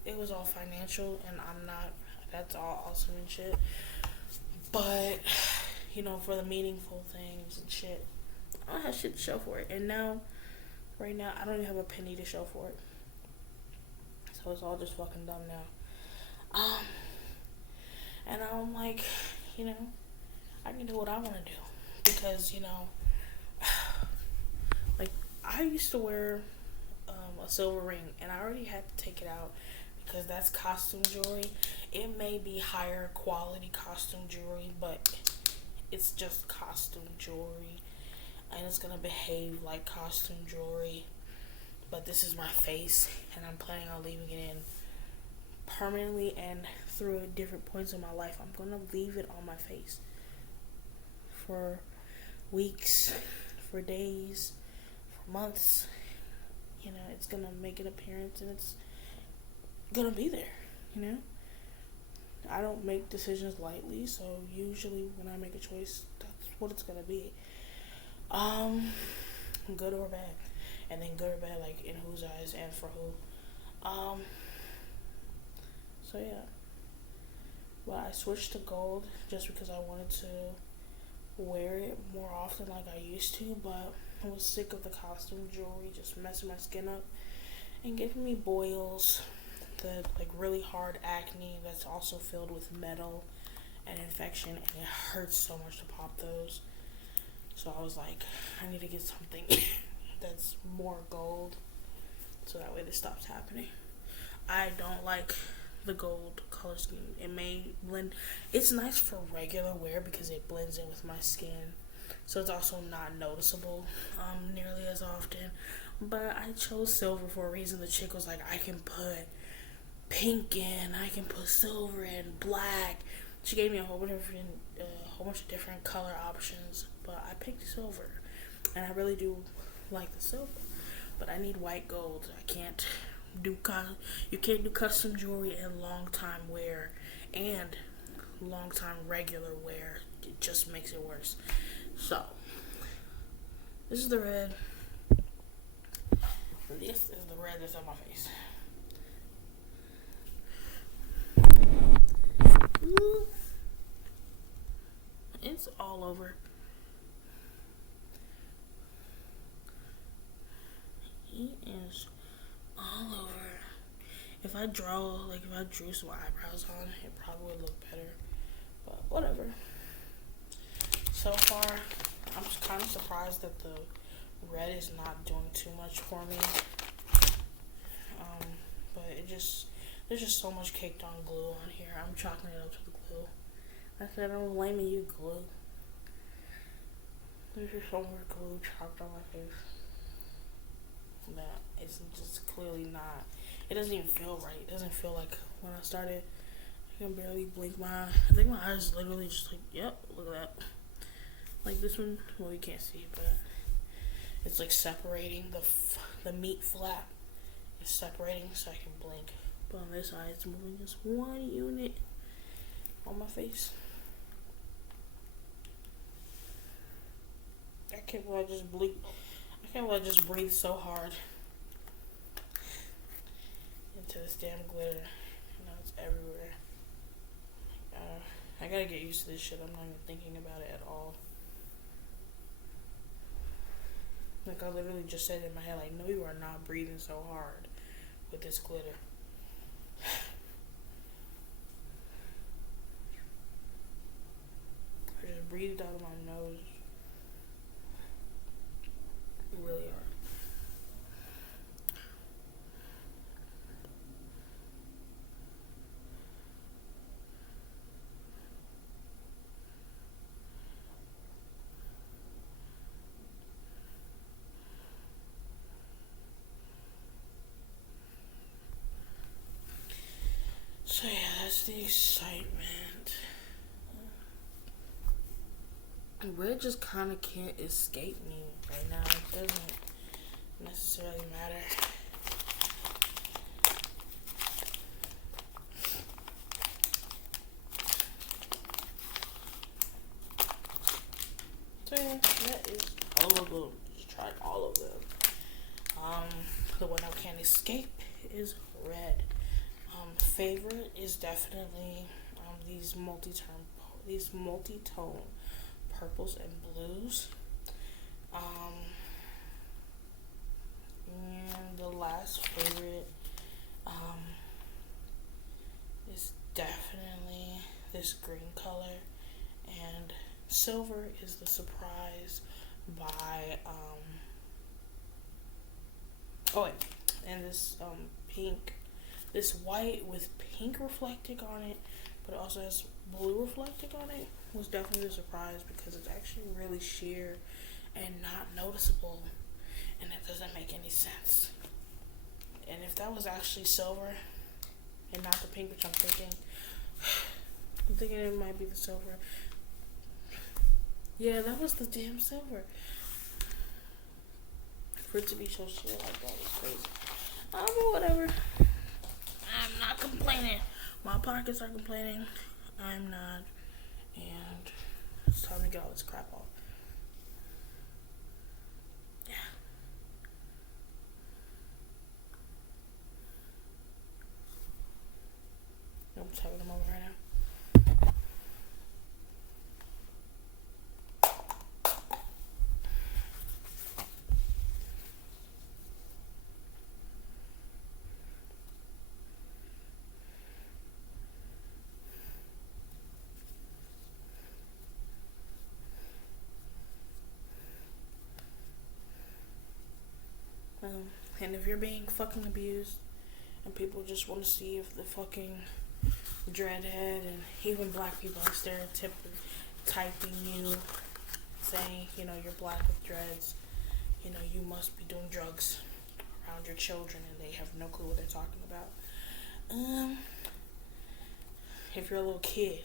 it was all financial, and I'm not. That's all awesome and shit. But you know, for the meaningful things and shit, I don't have shit to show for it. And now, right now, I don't even have a penny to show for it. So it's all just fucking dumb now. And I'm like, you know, I can do what I want to do because you know, like I used to wear a silver ring, and I already had to take it out because that's costume jewelry. It may be higher quality costume jewelry, but it's just costume jewelry, and it's gonna behave like costume jewelry. But this is my face, and I'm planning on leaving it in permanently, and through different points in my life, I'm gonna leave it on my face for weeks, for days, for months. You know, it's gonna make an appearance, and it's gonna be there. You know, I don't make decisions lightly, so usually when I make a choice, that's what it's gonna be. Good or bad, and then good or bad, like in whose eyes and for who. So yeah, but I switched to gold just because I wanted to wear it more often like I used to, but I was sick of the costume jewelry just messing my skin up and giving me boils, the like really hard acne that's also filled with metal and infection, and it hurts so much to pop those. So I was like, I need to get something that's more gold so that way this stops happening. I don't like the gold color scheme. It may blend. It's nice for regular wear because it blends in with my skin, so it's also not noticeable nearly as often. But I chose silver for a reason. The chick was like, I can put pink in, I can put silver in, black. She gave me a whole bunch of different color options, but I picked silver, and I really do like the silver. But I need white gold. You can't do custom jewelry in long time wear and long time regular wear. It just makes it worse. So this is the red. This is the red that's on my face. It's all over. It is all over. If I drew some eyebrows on, it probably would look better. But whatever. So far, I'm just kind of surprised that the red is not doing too much for me. But there's just so much caked on glue on here. I'm chalking it up to the glue. I said I'm blaming you, glue. There's just so much glue chalked on my face that it's just clearly not. It doesn't even feel right. It doesn't feel like when I started. I can barely blink my eye. I think my eyes literally just like, yep, look at that. Like this one, well, you can't see, but it's like separating the meat flap. It's separating so I can blink. But on this eye, it's moving just one unit on my face. I can't believe I just breathe so hard into this damn glitter. You know, it's everywhere. I gotta get used to this shit. I'm not even thinking about it at all. Like, I literally just said in my head, like, no, you are not breathing so hard with this glitter. I just breathed out of my nose. Really hard. So yeah, that's the excitement. Red just kind of can't escape me right now. It doesn't necessarily matter. So yeah, that is all over. of them. Just tried all of them. The one I can't escape is red. Favorite is definitely these multi-tone purples and blues. And the last favorite is definitely this green color, and silver is the surprise by and this pink, this white with pink reflected on it, but it also has blue reflected on it, was definitely a surprise because it's actually really sheer and not noticeable, and it doesn't make any sense. And if that was actually silver and not the pink, which I'm thinking it might be the silver. Yeah, that was the damn silver. For it to be so sheer like that is crazy. But whatever. I'm not complaining. My pockets are complaining. I'm not. And it's time to get all this crap off. Yeah. I'm just having a moment right now. And if you're being fucking abused and people just want to see if the fucking dreadhead and even black people are stereotyping you, saying, you're black with dreads, you must be doing drugs around your children and they have no clue what they're talking about. If you're a little kid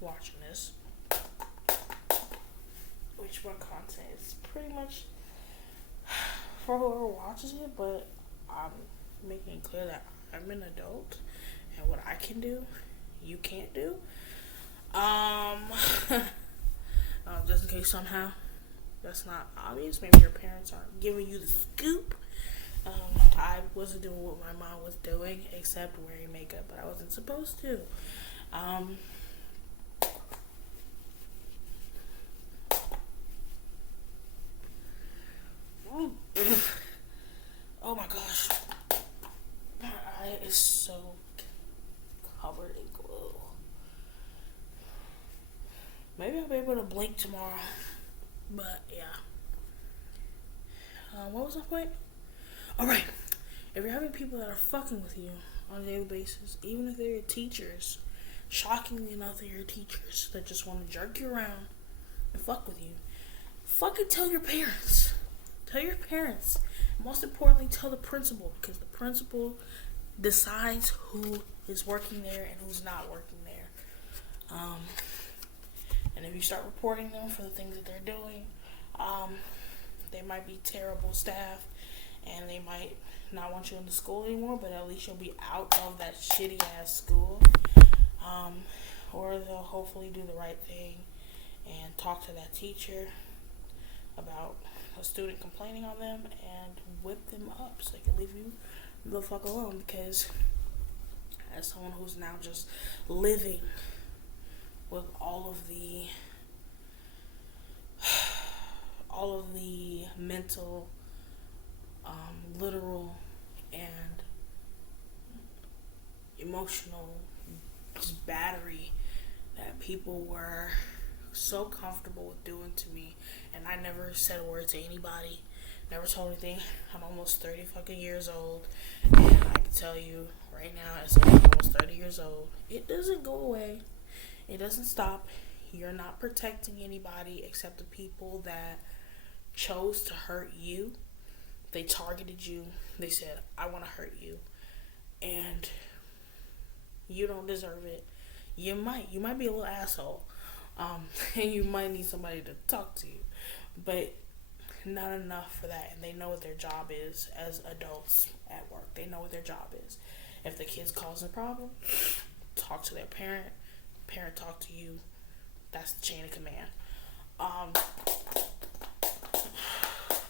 watching this, which my content is pretty much for whoever watches it, but I'm making it clear that I'm an adult and what I can do, you can't do. Just in case somehow that's not obvious, maybe your parents aren't giving you the scoop. I wasn't doing what my mom was doing, except wearing makeup, but I wasn't supposed to. Oh my gosh, my eye is so covered in glue. Maybe I'll be able to blink tomorrow, but yeah. What was my point? Alright, if you're having people that are fucking with you on a daily basis, even if they're your teachers, shockingly enough, they're your teachers that just want to jerk you around and fuck with you, fucking tell your parents. Tell your parents. Most importantly, tell the principal, because the principal decides who is working there and who's not working there. And if you start reporting them for the things that they're doing, they might be terrible staff and they might not want you in the school anymore, but at least you'll be out of that shitty ass school. Or they'll hopefully do the right thing and talk to that teacher about a student complaining on them and whip them up so they can leave you the fuck alone. Because as someone who's now just living with all of the mental, literal, and emotional just battery that people were so comfortable with doing to me, and I never said a word to anybody, never told anything. I'm almost 30 fucking years old, and I can tell you right now, as someone almost 30 years old, it doesn't go away. It doesn't stop. You're not protecting anybody except the people that chose to hurt you. They targeted you. They said, I want to hurt you, and you don't deserve it. You might be a little asshole. And you might need somebody to talk to you, but not enough for that. And they know what their job is as adults at work. They know what their job is. If the kid's causing a problem, talk to their parent. Parent talk to you. That's the chain of command.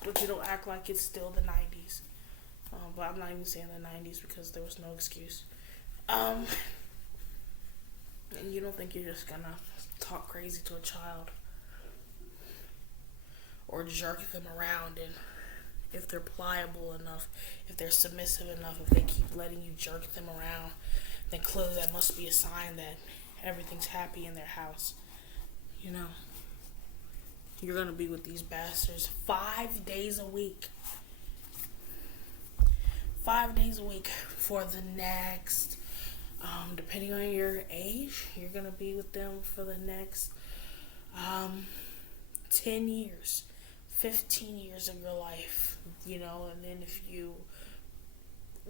but you don't act like it's still the 90s. But I'm not even saying the 90s because there was no excuse. And you don't think you're just gonna talk crazy to a child or jerk them around, and if they're pliable enough, if they're submissive enough, if they keep letting you jerk them around, then clearly that must be a sign that everything's happy in their house. You know, you're gonna be with these bastards 5 days a week. 5 days a week for the next, depending on your age, you're gonna be with them for the next 10 years, 15 years of your life, you know, and then if you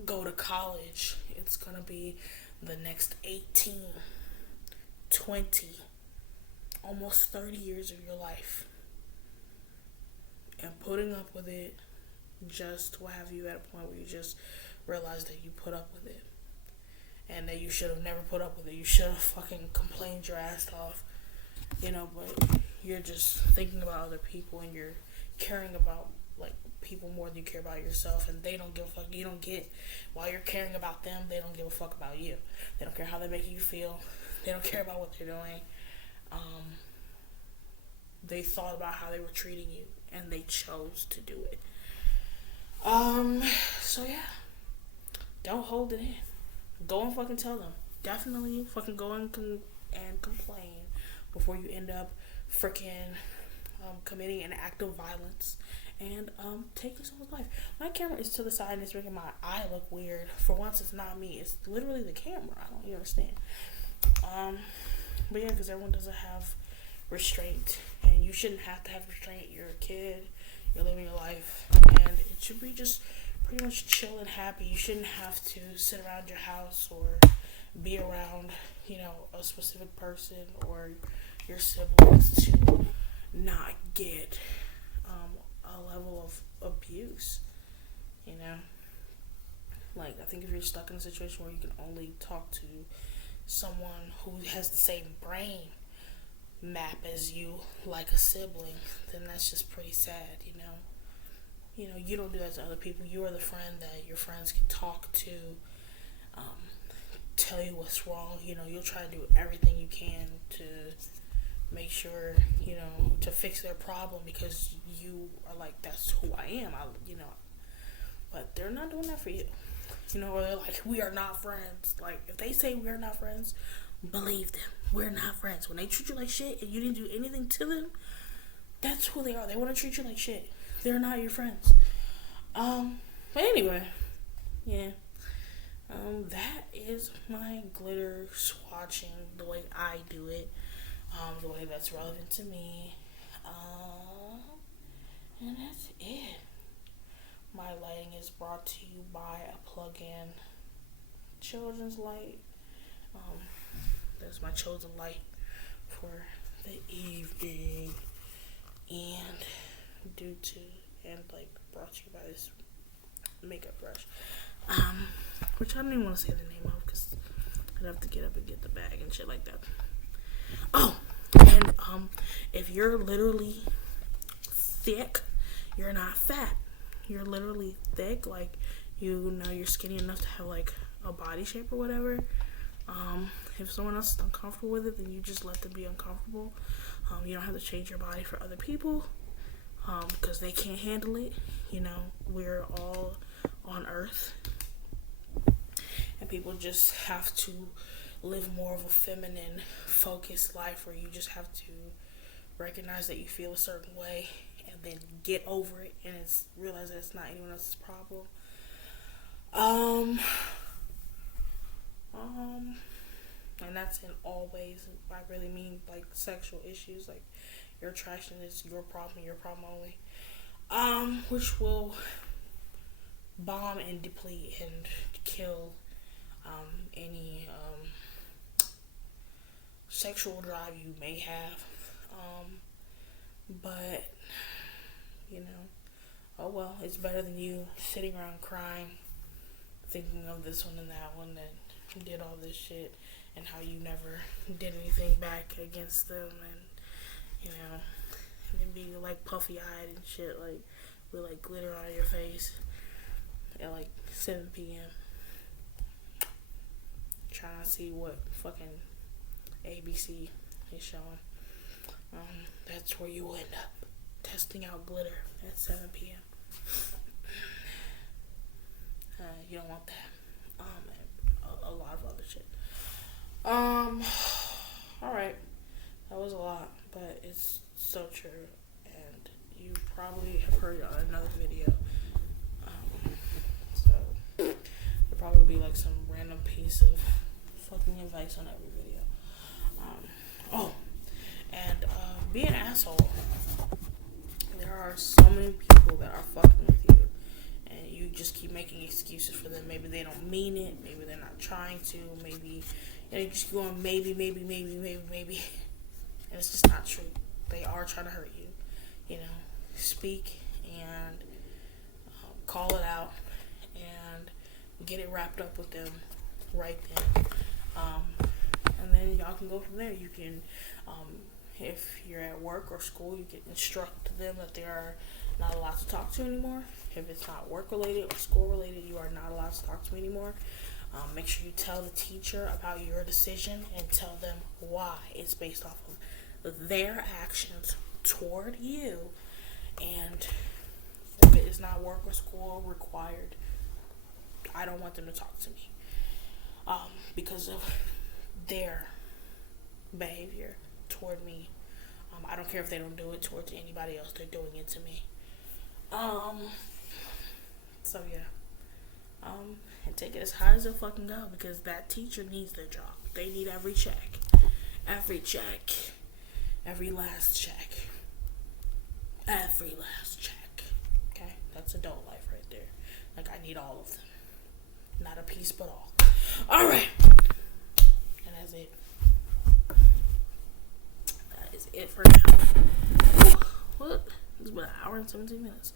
go to college, it's gonna be the next 18, 20, almost 30 years of your life. And putting up with it just will have you at a point where you just realize that you put up with it. And that you should have never put up with it. You should have fucking complained your ass off. You know, but you're just thinking about other people and you're caring about, like, people more than you care about yourself. And they don't give a fuck. You don't get, while you're caring about them, they don't give a fuck about you. They don't care how they make you feel. They don't care about what they're doing. They thought about how they were treating you. And they chose to do it. So yeah. Don't hold it in. Go and fucking tell them. Definitely fucking go and complain before you end up freaking committing an act of violence and taking someone's life. My camera is to the side and it's making my eye look weird. For once, it's not me. It's literally the camera. I don't even understand. But yeah, because everyone doesn't have restraint, and you shouldn't have to have restraint. You're a kid. You're living your life, and it should be just pretty much chill and happy. You shouldn't have to sit around your house or be around, you know, a specific person or your siblings to not get a level of abuse, you know. Like, I think if you're stuck in a situation where you can only talk to someone who has the same brain map as you, like a sibling, then that's just pretty sad, you know. You know, you don't do that to other people. You are the friend that your friends can talk to, tell you what's wrong. You know, you'll try to do everything you can to make sure, you know, to fix their problem because you are like, that's who I am. You know, but they're not doing that for you. You know, or they're like, we are not friends. Like, if they say we're not friends, believe them. We're not friends. When they treat you like shit and you didn't do anything to them, that's who they are. They want to treat you like shit. They're not your friends. But anyway, yeah. That is my glitter swatching, the way I do it, the way that's relevant to me. And that's it. My lighting is brought to you by a plug-in children's light. That's my chosen light for the evening. And brought to you by this makeup brush. Which I don't even want to say the name of because I'd have to get up and get the bag and shit like that. Oh, and if you're literally thick, you're not fat. You're literally thick, like, you know, you're skinny enough to have like a body shape or whatever. If someone else is uncomfortable with it, then you just let them be uncomfortable. You don't have to change your body for other people because they can't handle it. You know, we're all on Earth, and people just have to live more of a feminine, focused life where you just have to recognize that you feel a certain way and then get over it and realize that it's not anyone else's problem. And that's in all ways. I really mean, like, sexual issues, like, your attraction is your problem only. Which will bomb and deplete and kill any sexual drive you may have. But, you know, oh well, it's better than you sitting around crying, thinking of this one and that one that did all this shit, and how you never did anything back against them, and, you know, and be like puffy eyed and shit, like, with like glitter on your face at like 7 p.m. Trying to see what fucking ABC is showing. That's where you end up testing out glitter at 7 p.m. You don't want that. And a lot of other shit. Alright. That was a lot, but it's so true. And you probably have heard it on another video. So, there'll probably be like some random piece of fucking advice on every video. Be an asshole. There are so many people that are fucking with you, and you just keep making excuses for them. Maybe they don't mean it. Maybe they're not trying to. Maybe you just going maybe, and it's just not true. They are trying to hurt you. You know, speak and call it out and get it wrapped up with them right then. And then y'all can go from there. You can, if you're at work or school, you can instruct them that they are not allowed to talk to you anymore. If it's not work related or school related, you are not allowed to talk to me anymore. Make sure you tell the teacher about your decision and tell them why it's based off of their actions toward you. And if it is not work or school required, I don't want them to talk to me because of their behavior toward me. I don't care if they don't do it towards anybody else. They're doing it to me. So yeah. And take it as high as they'll fucking go, because that teacher needs their job. They need every check. Every check. Every last check. Every last check. Okay? That's adult life right there. Like, I need all of them. Not a piece, but all. Alright. And that's it. That is it for now. What? It's been an hour and 17 minutes.